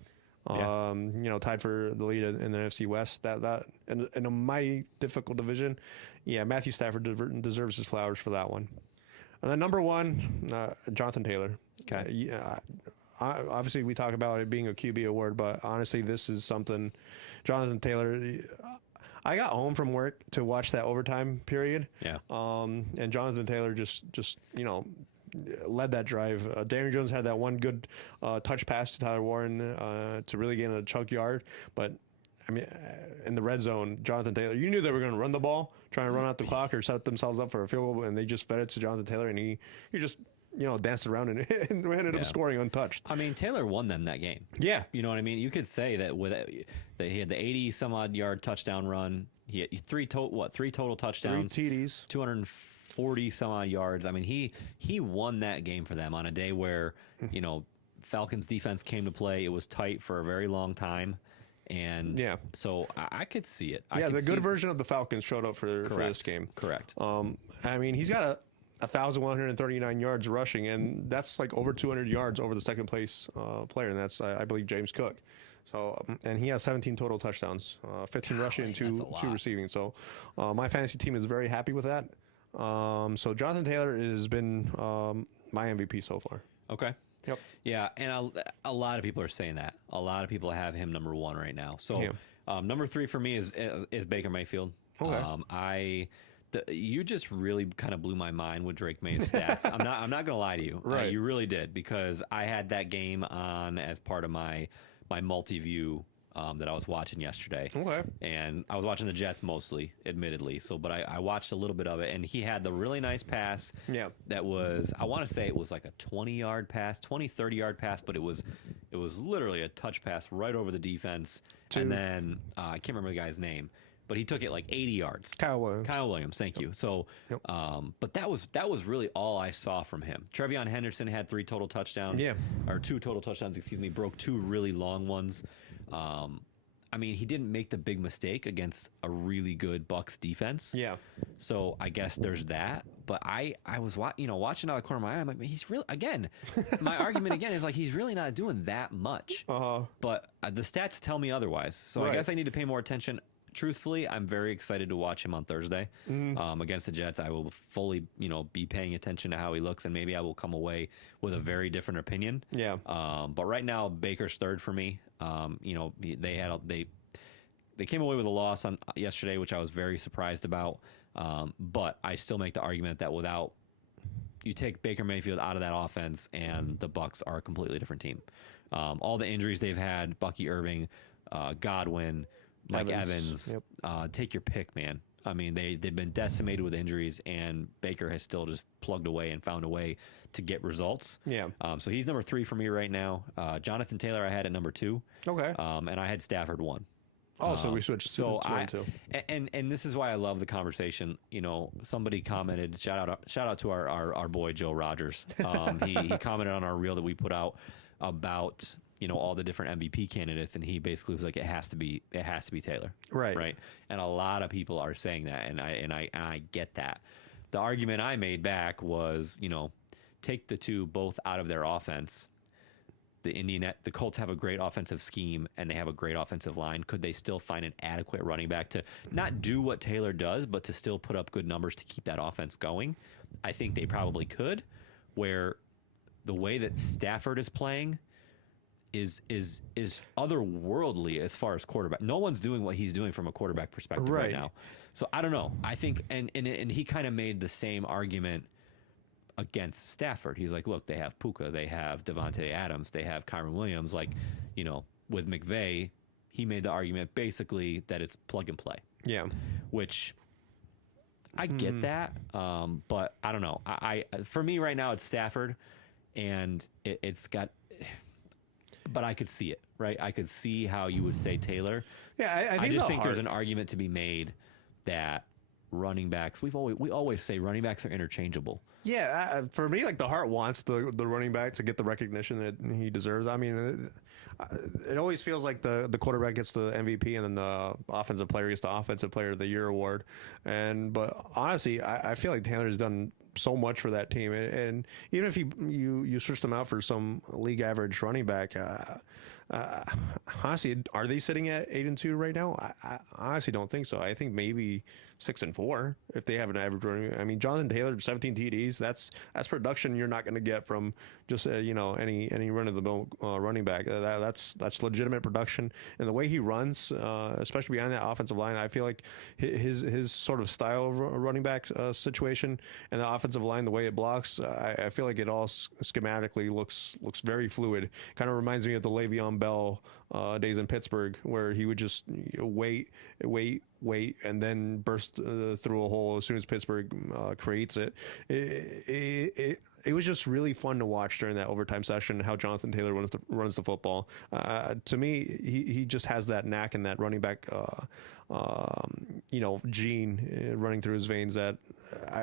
Yeah. Tied for the lead in the NFC West. That in a mighty difficult division. Yeah, Matthew Stafford deserves his flowers for that one. And then number one, Jonathan Taylor. Okay. Obviously, we talk about it being a QB award, but honestly, this is something. Jonathan Taylor. I got home from work to watch that overtime period. Yeah. And Jonathan Taylor just led that drive. Daniel Jones had that one good touch pass to Tyler Warren to really get in a chunk yard. But, I mean, in the red zone, Jonathan Taylor, you knew they were going to run the ball, try and run out the clock or set themselves up for a field goal, and they just fed it to Jonathan Taylor, and he just, danced around and ended up scoring untouched. I mean, Taylor won them that game. Yeah. You know what I mean? You could say that he had the 80-some-odd yard touchdown run. He had three total touchdowns. 3 TDs. 240 some odd yards. I mean, he won that game for them on a day where, Falcons defense came to play. It was tight for a very long time. And so I could see it. The good version of the Falcons showed up for this game. Correct. I mean, he's got 1,139 yards rushing, and that's like over 200 yards over the second place player, and that's, I believe, James Cook. So, and he has 17 total touchdowns, 15 rushing and two receiving. So, my fantasy team is very happy with that. So Jonathan Taylor has been my MVP so far. Okay. Yep. Yeah, and a lot of people are saying that. A lot of people have him number one right now. So number 3 for me is Baker Mayfield. Okay. You just really kind of blew my mind with Drake May's stats. I'm not gonna lie to you. Right. You really did, because I had that game on as part of my multi-view that I was watching yesterday. Okay. And I was watching the Jets mostly, admittedly. But I watched a little bit of it, and he had the really nice pass. Yeah. That was, I want to say it was like a 20-yard pass, 30-yard pass, but it was literally a touch pass right over the defense. And then I can't remember the guy's name, but he took it like 80 yards. Kyle Williams. Thank you. So, but that was really all I saw from him. Trevion Henderson had 3 total touchdowns. Yeah. Or 2 total touchdowns, broke 2 really long ones. I mean, he didn't make the big mistake against a really good Bucs defense. Yeah. So I guess there's that. But I was watching out of the corner of my eye. I'm like, he's really, again, my argument again is like, he's really not doing that much. But the stats tell me otherwise. So I guess I need to pay more attention. Truthfully, I'm very excited to watch him on Thursday against the Jets. I will fully, be paying attention to how he looks, and maybe I will come away with a very different opinion. Yeah. But right now, Baker's third for me. They came away with a loss on yesterday, which I was very surprised about. But I still make the argument that without you take Baker Mayfield out of that offense, and the Bucs are a completely different team. All the injuries they've had, Bucky Irving, Godwin, Mike Evans, take your pick, man. I mean, they've been decimated with injuries, and Baker has still just plugged away and found a way to get results. Yeah. So he's number 3 for me right now. Jonathan Taylor I had at number 2. Okay. And I had Stafford 1. Oh, so we switched to 1 and 2. And this is why I love the conversation. Somebody commented, shout out to our boy Joe Rogers. He commented on our reel that we put out about all the different MVP candidates, and he basically was like, it has to be Taylor. Right. And a lot of people are saying that, and I get that. The argument I made back was, take the 2 both out of their offense. The Colts have a great offensive scheme, and they have a great offensive line. Could they still find an adequate running back to not do what Taylor does, but to still put up good numbers to keep that offense going? I think they probably could. Where the way that Stafford is playing is otherworldly as far as quarterback. No one's doing what he's doing from a quarterback perspective right now. So I don't know. I think, and he kind of made the same argument against Stafford. He's like, look, they have Puka, they have Devontae Adams, they have Kyron Williams. Like, with McVay, he made the argument basically that it's plug and play. Yeah. Which I get that, but I don't know. For me right now, it's Stafford, and it's got. But I could see it, right? I could see how you would say Taylor. Yeah, I just think there's an argument to be made that running backs. We always say running backs are interchangeable. Yeah, for me, like the heart wants the running back to get the recognition that he deserves. I mean, it always feels like the quarterback gets the MVP and then the offensive player gets the Offensive Player of the Year award. But honestly, I feel like Taylor's done so much for that team, and even if you switch them out for some league average running back. Honestly, are they sitting at 8-2 right now? I honestly don't think so. I think maybe 6-4 if they have an average running. I mean, Jonathan Taylor, 17 TDs. That's production you're not going to get from just any run of the mill running back. That's legitimate production, and the way he runs, especially behind that offensive line, I feel like his sort of style of running back situation and the offensive line, the way it blocks, I feel like it all schematically looks very fluid. Kind of reminds me of the Le'Veon Bell days in Pittsburgh, where he would just wait, and then burst through a hole as soon as Pittsburgh creates it. It was just really fun to watch during that overtime session how Jonathan Taylor runs the football. To me, he just has that knack and that running back gene running through his veins that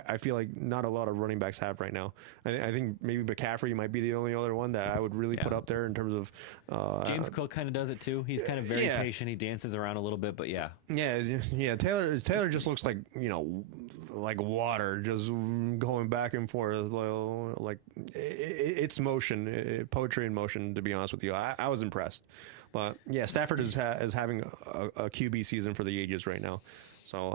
I feel like not a lot of running backs have right now. I think maybe McCaffrey might be the only other one that I would really put up there in terms of. James Cook kind of does it too. He's kind of very patient. He dances around a little bit, but yeah. Taylor just looks like like water, just going back and forth. Like it's motion, poetry in motion. To be honest with you, I was impressed. But yeah, Stafford is having a QB season for the ages right now. So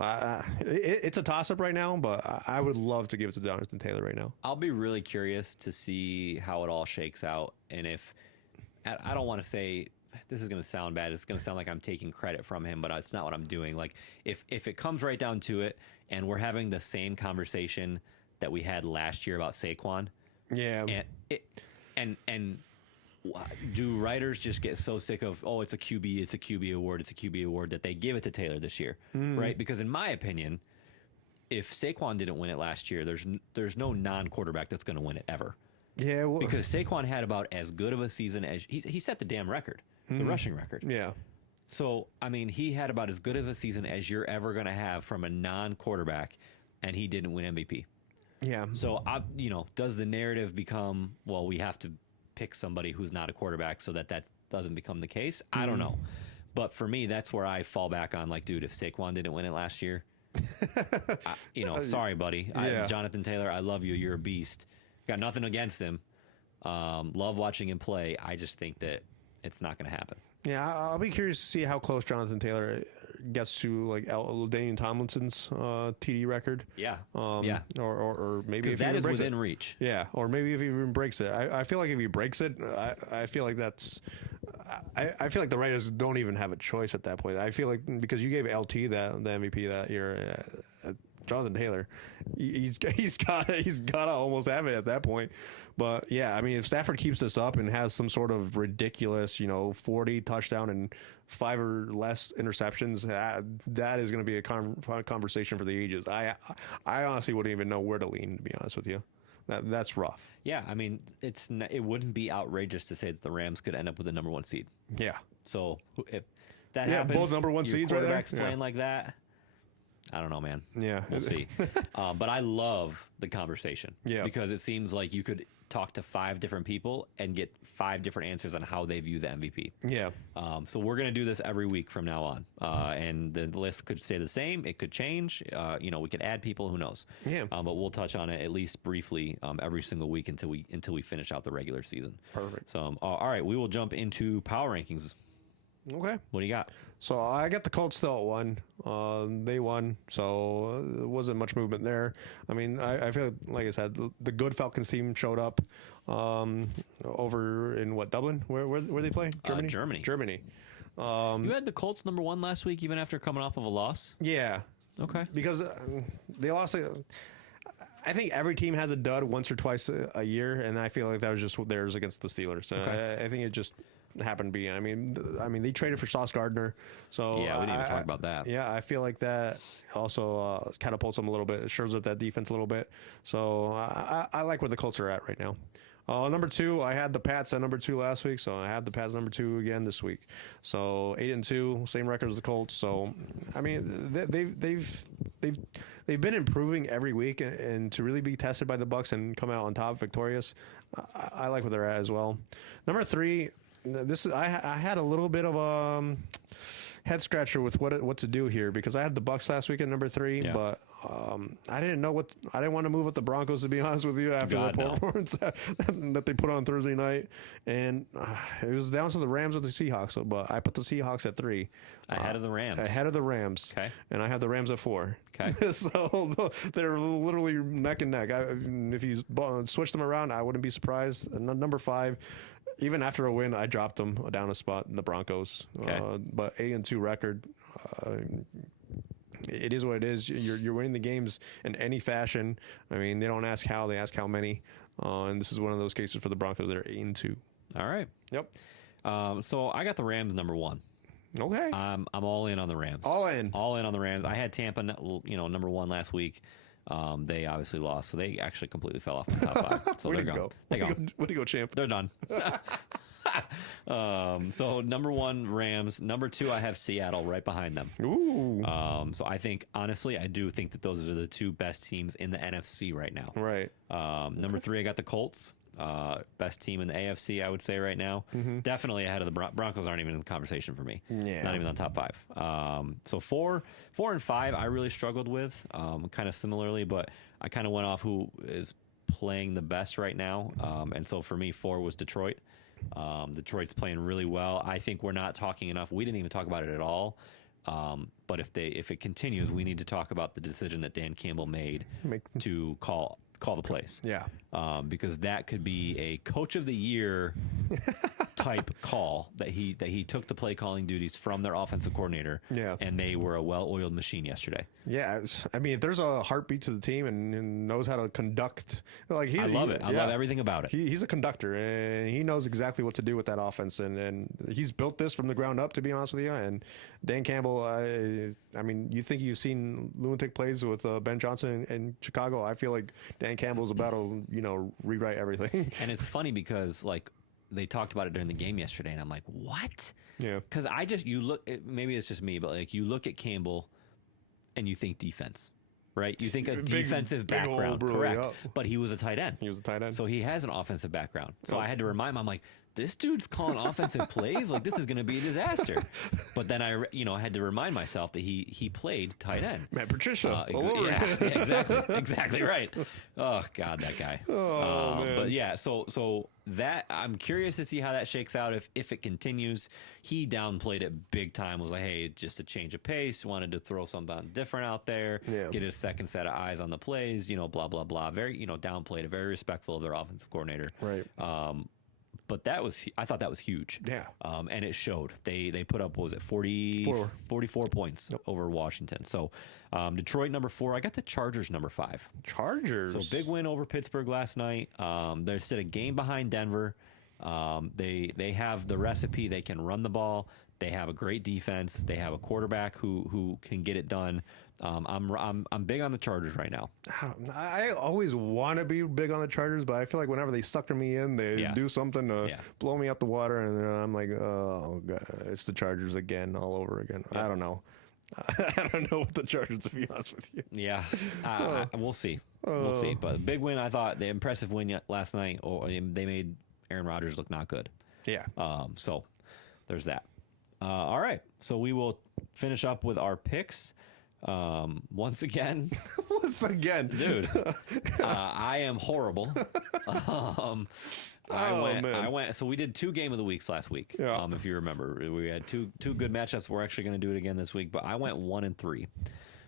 it's a toss-up right now, but I would love to give it to Jonathan Taylor right now. I'll be really curious to see how it all shakes out. And if I don't want to say this is going to sound bad. It's going to sound like I'm taking credit from him, but it's not what I'm doing. Like if it comes right down to it and we're having the same conversation that we had last year about Saquon. Yeah. And do writers just get so sick of, it's a QB award that they give it to Taylor this year, right? Because in my opinion, if Saquon didn't win it last year, there's no non-quarterback that's going to win it ever. Yeah, well, because Saquon had about as good of a season as he set the damn record, the rushing record. Yeah. So I mean, he had about as good of a season as you're ever going to have from a non-quarterback, and he didn't win MVP. Yeah. So does the narrative become, well, we have to pick somebody who's not a quarterback so that doesn't become the case? I don't know. But for me, that's where I fall back on, like, dude, if Saquon didn't win it last year, sorry, buddy. Yeah. Jonathan Taylor, I love you. You're a beast. Got nothing against him. Love watching him play. I just think that it's not going to happen. Yeah, I'll be curious to see how close Jonathan Taylor gets to like Daniel Tomlinson's TD record. Yeah, or maybe if that is within it. reach. Yeah, or maybe if he even breaks it. I feel like if he breaks it, I feel like that's. I feel like the Raiders don't even have a choice at that point. I feel like because you gave LT the MVP that year, Jonathan Taylor, he's got to almost have it at that point. But yeah, I mean, if Stafford keeps this up and has some sort of ridiculous, 40 touchdown and 5 or less interceptions, that is going to be a conversation for the ages. I honestly wouldn't even know where to lean, to be honest with you. That's rough. Yeah, I mean, it wouldn't be outrageous to say that the Rams could end up with the number 1 seed. Yeah. So if that happens, both number 1 seeds right there. Quarterbacks playing like that. I don't know, man. Yeah, we'll see. But I love the conversation. Yeah, because it seems like you could talk to 5 different people and get 5 different answers on how they view the MVP. Yeah. So we're going to do this every week from now on. And the list could stay the same. It could change. We could add people. Who knows? Yeah. But we'll touch on it at least briefly every single week until we finish out the regular season. Perfect. So all right, we will jump into power rankings. Okay. What do you got? So I got the Colts still at 1. They won, so there wasn't much movement there. I mean, I feel like I said, the good Falcons team showed up over in Dublin? Where they play? Germany. Germany. You had the Colts number 1 last week, even after coming off of a loss? Yeah. Okay. Because they lost. I think every team has a dud once or twice a year, and I feel like that was just theirs against the Steelers. Okay. I think it just happened to be. I mean, they traded for Sauce Gardner, so yeah, we didn't even talk about that. Yeah, I feel like that also catapults them a little bit. It shores up that defense a little bit. So I like where the Colts are at right now. Number 2, I had the Pats at number 2 last week, so I had the Pats number 2 again this week. So 8-2, same record as the Colts. So I mean, they've been improving every week, and to really be tested by the Bucs and come out on top victorious, I like where they're at as well. Number 3, I had a little bit of a head scratcher with what to do here, because I had the Bucs last week at number 3, but I didn't want to move with the Broncos, to be honest with you, after the performance that they put on Thursday night, and it was down to the Rams or the Seahawks. But I put the Seahawks at 3, ahead of the Rams. Okay, and I have the Rams at 4. Okay, so they're literally neck and neck. If you switch them around, I wouldn't be surprised. And number 5. Even after a win, I dropped them down a spot in the Broncos. Okay. But 8-2 record, it is what it is. You're winning the games in any fashion. I mean, they don't ask how, they ask how many. And this is one of those cases for the Broncos that are 8-2. All right. Yep. So I got the Rams number 1. Okay. I'm all in on the Rams. All in on the Rams. I had Tampa, number 1 last week. They obviously lost, so they actually completely fell off the top 5. So they're gone. Way to go, champ. They're done. So number 1, Rams. Number 2, I have Seattle right behind them. Ooh. So I think, honestly, I do think that those are the 2 best teams in the NFC right now. Right. Number 3, I got the Colts. Best team in the AFC, I would say right now. Mm-hmm. Definitely ahead of the Broncos. Aren't even in the conversation for me. Yeah. Not even on top 5. So 4 and 5, I really struggled with, kind of similarly, but I kind of went off who is playing the best right now. And so for me, 4 was Detroit. Detroit's playing really well. I think we're not talking enough. We didn't even talk about it at all. But if it continues, we need to talk about the decision that Dan Campbell made to call the plays. Yeah. Because that could be a coach of the year type call that he took the play calling duties from their offensive coordinator. Yeah. And they were a well-oiled machine yesterday. Yeah. I mean, if there's a heartbeat to the team and knows how to conduct, like I love it. I love everything about it. He's a conductor, and he knows exactly what to do with that offense, and he's built this from the ground up, to be honest with you. And Dan Campbell, I mean, you think you've seen lunatic plays with Ben Johnson in Chicago? I feel like Dan Campbell's about to, rewrite everything. And it's funny because, like, they talked about it during the game yesterday, and I'm like, what? Yeah. Because maybe it's just me, but like you look at Campbell and you think defense, right? You think a defensive background, correct? Up. But he was a tight end. So he has an offensive background. So I had to remind him, I'm like, this dude's calling offensive plays? Like, this is going to be a disaster. But then I had to remind myself that he played tight end. Matt Patricia. Exactly right. Oh, God, that guy. Man. But yeah, so that I'm curious to see how that shakes out if it continues. He downplayed it big time. Was like, hey, just a change of pace. Wanted to throw something different out there. Yeah. Get a second set of eyes on the plays. Blah blah blah. Very downplayed it. Very respectful of their offensive coordinator. Right. But I thought that was huge. Yeah. And it showed. They put up, what was it, 44 points over Washington. So Detroit number 4. I got the Chargers number 5. Chargers. So big win over Pittsburgh last night. They're still a game behind Denver. They have the recipe. They can run the ball. They have a great defense. They have a quarterback who can get it done. I'm big on the Chargers right now. I always want to be big on the Chargers, but I feel like whenever they sucker me in, they do something to blow me out the water, and I'm like, oh God, it's the Chargers again, all over again. Yeah. I don't know. I don't know what the Chargers, to be honest with you. Yeah, we'll see. We'll see. But big win. I thought the impressive win last night. They made Aaron Rodgers look not good. Yeah. So there's that. All right. So we will finish up with our picks. Once again, dude, I am horrible. I went. So we did 2 game of the weeks last week. Yeah. If you remember, we had two good matchups. We're actually going to do it again this week, but I went 1-3.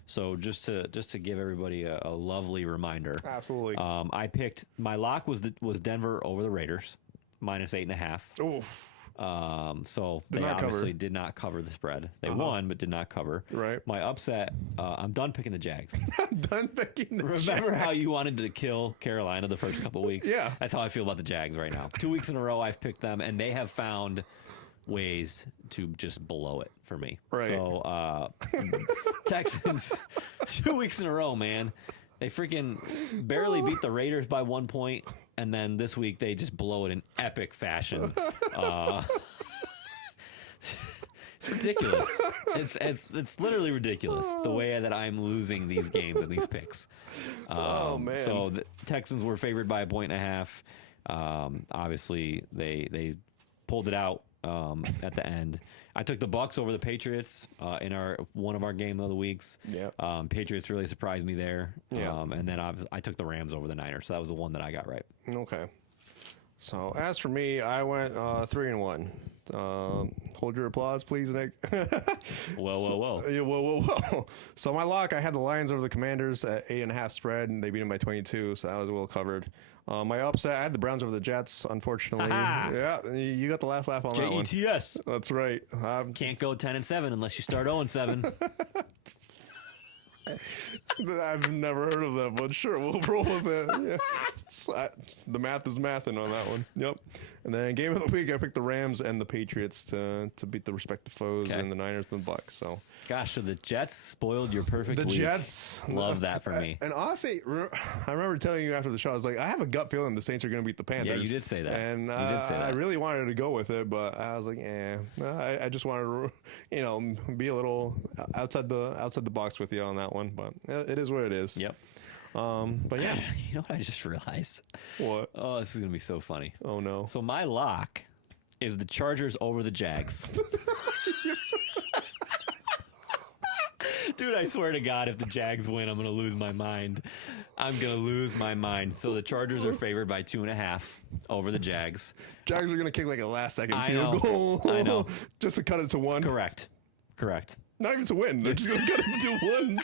So just to give everybody a lovely reminder. Absolutely. I picked, my lock was Denver over the Raiders, -8.5. Oof. So they obviously did not cover the spread. They won, but did not cover. Right. My upset, I'm done picking the Jags. I'm done picking the Jags. Remember how you wanted to kill Carolina the first couple weeks? Yeah. That's how I feel about the Jags right now. 2 weeks in a row I've picked them, and they have found ways to just blow it for me. Right. So Texans, 2 weeks in a row, man. They freaking barely beat the Raiders by 1 point. and then this week they just blow it in epic fashion. It's ridiculous. It's literally ridiculous the way that I'm losing these games and these picks. Oh man! So the Texans were favored by 1.5. Obviously, they pulled it out at the end. I took the Bucs over the Patriots in one of our game of the weeks. Yeah. Patriots really surprised me there. Yeah. And then I took the Rams over the Niners. So that was the one that I got right. Okay. So as for me, I went 3-1. Hold your applause, please, Nick. Well. Yeah, whoa. So my lock, I had the Lions over the Commanders at 8.5 spread, and they beat them by 22, so that was well covered. My upset, I had the Browns over the Jets, unfortunately. Yeah, you got the last laugh on that one. Jets. That's right. Can't go 10-7 unless you start 0-7. I've never heard of that, but sure, we'll roll with it. Yeah. The math is mathing on that one. Yep. And then game of the week, I picked the Rams and the Patriots to beat the respective foes, and the Niners and the Bucs. So, gosh, so the Jets spoiled your perfect week. The Jets, love that for me. And honestly, I remember telling you after the show, I was like, I have a gut feeling the Saints are going to beat the Panthers. Yeah, you did say that. And you did say that. I really wanted to go with it, but I was like, I just wanted to, be a little outside the box with you on that one. But it is what it is. Yep. But yeah. You know what I just realized? What? Oh, this is gonna be so funny. Oh no. So my lock is the Chargers over the Jags. Dude, I swear to God, if the Jags win, I'm gonna lose my mind. So the Chargers are favored by 2.5 over the Jags. Jags are gonna kick like a last second field goal. I know. Just to cut it to 1. Correct. Not even to win. They're just gonna cut it to 1.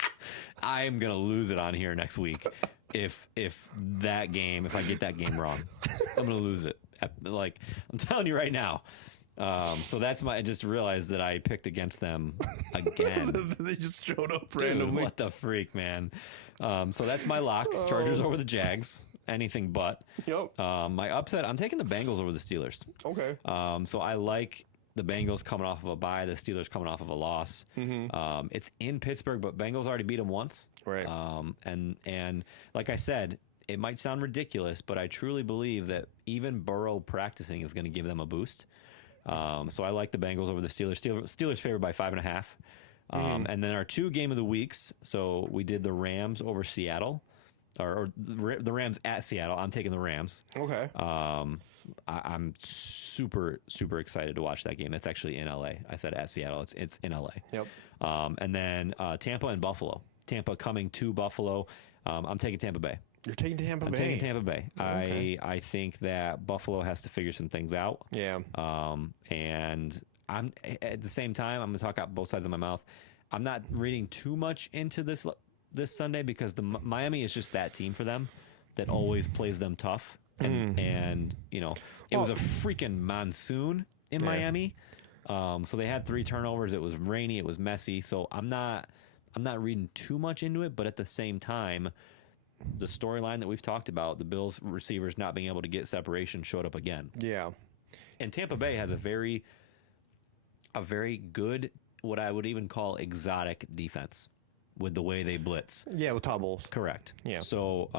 I am gonna lose it on here next week if I get that game wrong. I'm gonna lose it. Like, I'm telling you right now. So I just realized that I picked against them again. They just showed up Dude, randomly. what the freak, man. So that's my lock. Chargers over the Jags. Anything but. Yep. My upset, I'm taking the Bengals over the Steelers. Okay. So I like the Bengals coming off of a bye, the Steelers coming off of a loss. Mm-hmm. It's in Pittsburgh, but Bengals already beat them once. Right. And like I said, it might sound ridiculous, but I truly believe that even Burrow practicing is going to give them a boost. So I like the Bengals over the Steelers. Steelers favored by 5.5. And then our 2 game of the weeks. So we did the Rams over Seattle, or the Rams at Seattle. I'm taking the Rams. Okay. I'm super, super excited to watch that game. It's actually in LA. I said at Seattle. It's in LA. Yep. And then Tampa and Buffalo. Tampa coming to Buffalo. I'm taking Tampa Bay. You're taking Tampa Bay. I'm taking Tampa Bay. Okay. I think that Buffalo has to figure some things out. Yeah. And I'm at the same time, I'm going to talk out both sides of my mouth. I'm not reading too much into this Sunday because the Miami is just that team for them that always plays them tough. And it was a freaking monsoon in Miami. So they had 3 turnovers. It was rainy. It was messy. So I'm not reading too much into it, but at the same time, the storyline that we've talked about, the Bills receivers not being able to get separation, showed up again. Yeah. And Tampa Bay has a very good, what I would even call exotic defense with the way they blitz. Yeah, with Todd Bowles. Correct. Yeah. So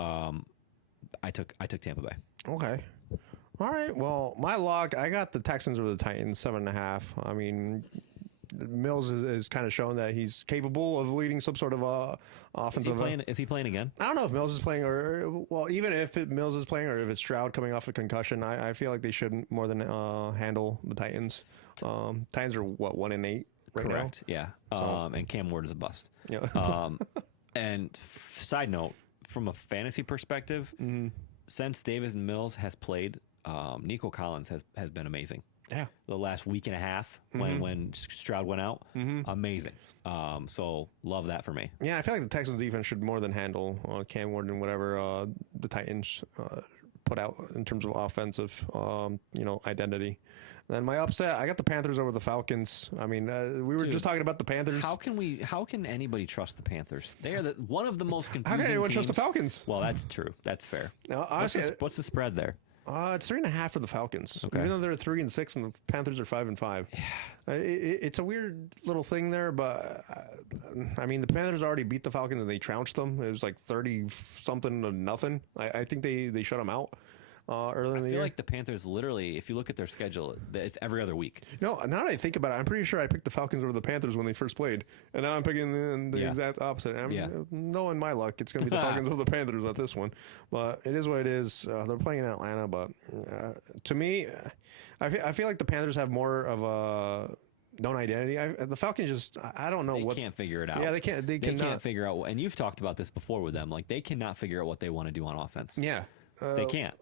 I took Tampa Bay. Okay. All right. Well, my lock, I got the Texans over the Titans, 7.5. I mean, Mills is kind of shown that he's capable of leading some sort of offensive. Is he playing again? I don't know if Mills is playing, or even if Mills is playing, or if it's Stroud coming off a concussion. I feel like they should more than handle the Titans. Titans are 1-8 right Correct. now? Yeah. And Cam Ward is a bust. Yeah. And side note, from a fantasy perspective, since Davis Mills has played, Nico Collins has been amazing. Yeah. The last week and a half when Stroud went out, amazing. So love that for me. Yeah, I feel like the Texans defense should more than handle Cam Ward and whatever the Titans put out in terms of offensive, identity. And then my upset, I got the Panthers over the Falcons. I mean, we were just talking about the Panthers. How can anybody trust the Panthers? They are one of the most confusing How can anyone teams. trust the Falcons? Well, that's true. That's fair. No, honestly, what's the spread there? It's 3.5 for the Falcons. Okay. Even though they're 3-6 and the Panthers are 5-5. Yeah. It's a weird little thing there, but I mean, the Panthers already beat the Falcons and they trounced them. It was like 30-something to nothing. I think they shut them out. early in the year. I feel like the Panthers literally, if you look at their schedule, it's every other week. No, now that I think about it, I'm pretty sure I picked the Falcons over the Panthers when they first played, and now I'm picking the exact opposite. Knowing my luck, it's going to be the Falcons over the Panthers at this one, but it is what it is. They're playing in Atlanta, but to me, I feel like the Panthers have more of a known identity. The Falcons just, I don't know what they can't figure it out. Yeah, they can't. They can't figure out. And you've talked about this before with them. Like they cannot figure out what they want to do on offense. Yeah, they can't.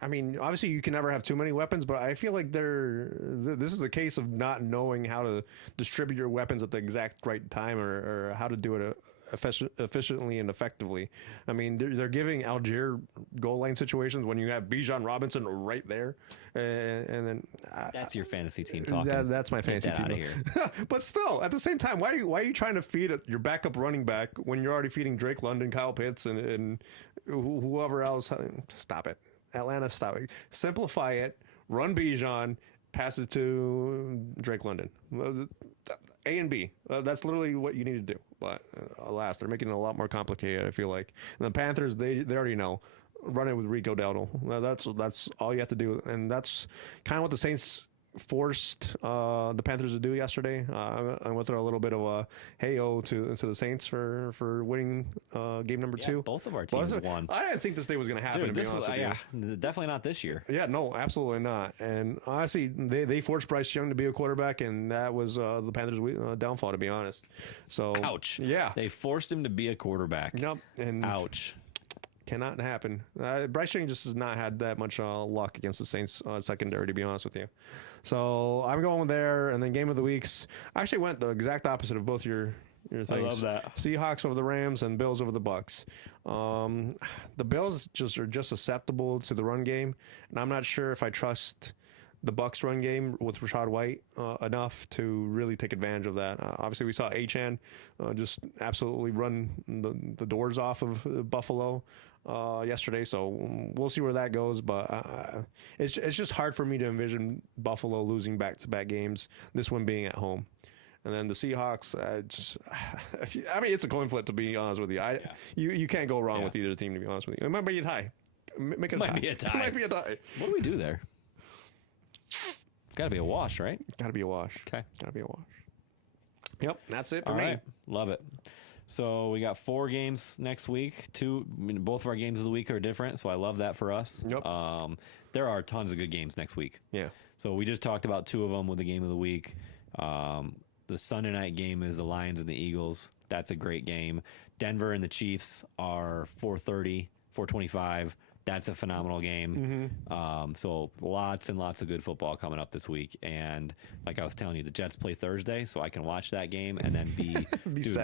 I mean, obviously you can never have too many weapons, but I feel like this is a case of not knowing how to distribute your weapons at the exact right time or how to do it efficiently and effectively. I mean, they're giving Algier goal line situations when you have Bijan Robinson right there, and then that's your fantasy team talking. That's my fantasy team. Out of here. But still, at the same time, why are you trying to feed your backup running back when you're already feeding Drake London, Kyle Pitts, and whoever else? Stop it, Atlanta. Stop it. Simplify it. Run Bijan. Pass it to Drake London. A and B. That's literally what you need to do. But alas, they're making it a lot more complicated, I feel like. And the Panthers, they already know. Run it with Rico Dowdle. That's all you have to do. And that's kind of what the Saints forced the Panthers to do yesterday. I went through a little bit of a hey-oh to the Saints for winning game number 2. Both of our teams won. I didn't think this day was going to happen, to be honest with you. Definitely not this year. Yeah, no, absolutely not. And honestly, they forced Bryce Young to be a quarterback, and that was the Panthers' downfall, to be honest. So, ouch. Yeah. They forced him to be a quarterback. Yep. And ouch. Cannot happen. Bryce Young just has not had that much luck against the Saints secondary, to be honest with you. So I'm going there, and then game of the weeks. I actually went the exact opposite of both your things. I love that. Seahawks over the Rams and Bills over the Bucks. The Bills are just susceptible to the run game, and I'm not sure if I trust the Bucks run game with Rachaad White enough to really take advantage of that. Obviously, we saw Achane just absolutely run the doors off of Buffalo yesterday, so we'll see where that goes. But it's just hard for me to envision Buffalo losing back-to-back games, this one being at home. And then the Seahawks, I mean, it's a coin flip, to be honest with you. You can't go wrong with either team, to be honest with you. It might be a tie. Make it a tie. Might be a tie. It might be a tie. What do we do there? Got to be a wash, right? Got to be a wash. Okay. Got to be a wash. Yep, that's it for All me. Right. Love it. So we got 4 games next week. Both of our games of the week are different, so I love that for us. Yep. There are tons of good games next week. Yeah. So we just talked about 2 of them with the game of the week. The Sunday night game is the Lions and the Eagles. That's a great game. Denver and the Chiefs are 4:30, 4:25. That's a phenomenal game. Mm-hmm. So lots and lots of good football coming up this week. And like I was telling you, the Jets play Thursday, so I can watch that game and then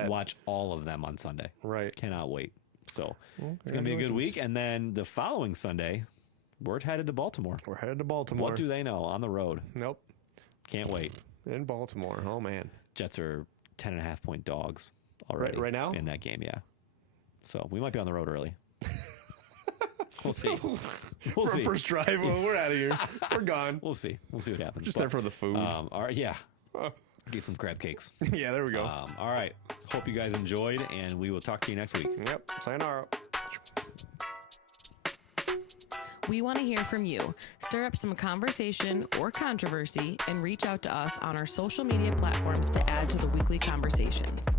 watch all of them on Sunday. Right. Cannot wait. So it's going to be a good week. And then the following Sunday, we're headed to Baltimore. We're headed to Baltimore. What do they know? On the road. Nope. Can't wait. In Baltimore. Oh, man. Jets are 10.5-point dogs already. Right now? In that game, yeah. So we might be on the road early. We'll see. We'll see. First drive, we're out of here. We're gone. We'll see. We'll see what happens. Just there for the food. All right, yeah. Get some crab cakes. Yeah, there we go. All right. Hope you guys enjoyed, and we will talk to you next week. Yep. Sayonara. We want to hear from you. Stir up some conversation or controversy and reach out to us on our social media platforms to add to the weekly conversations.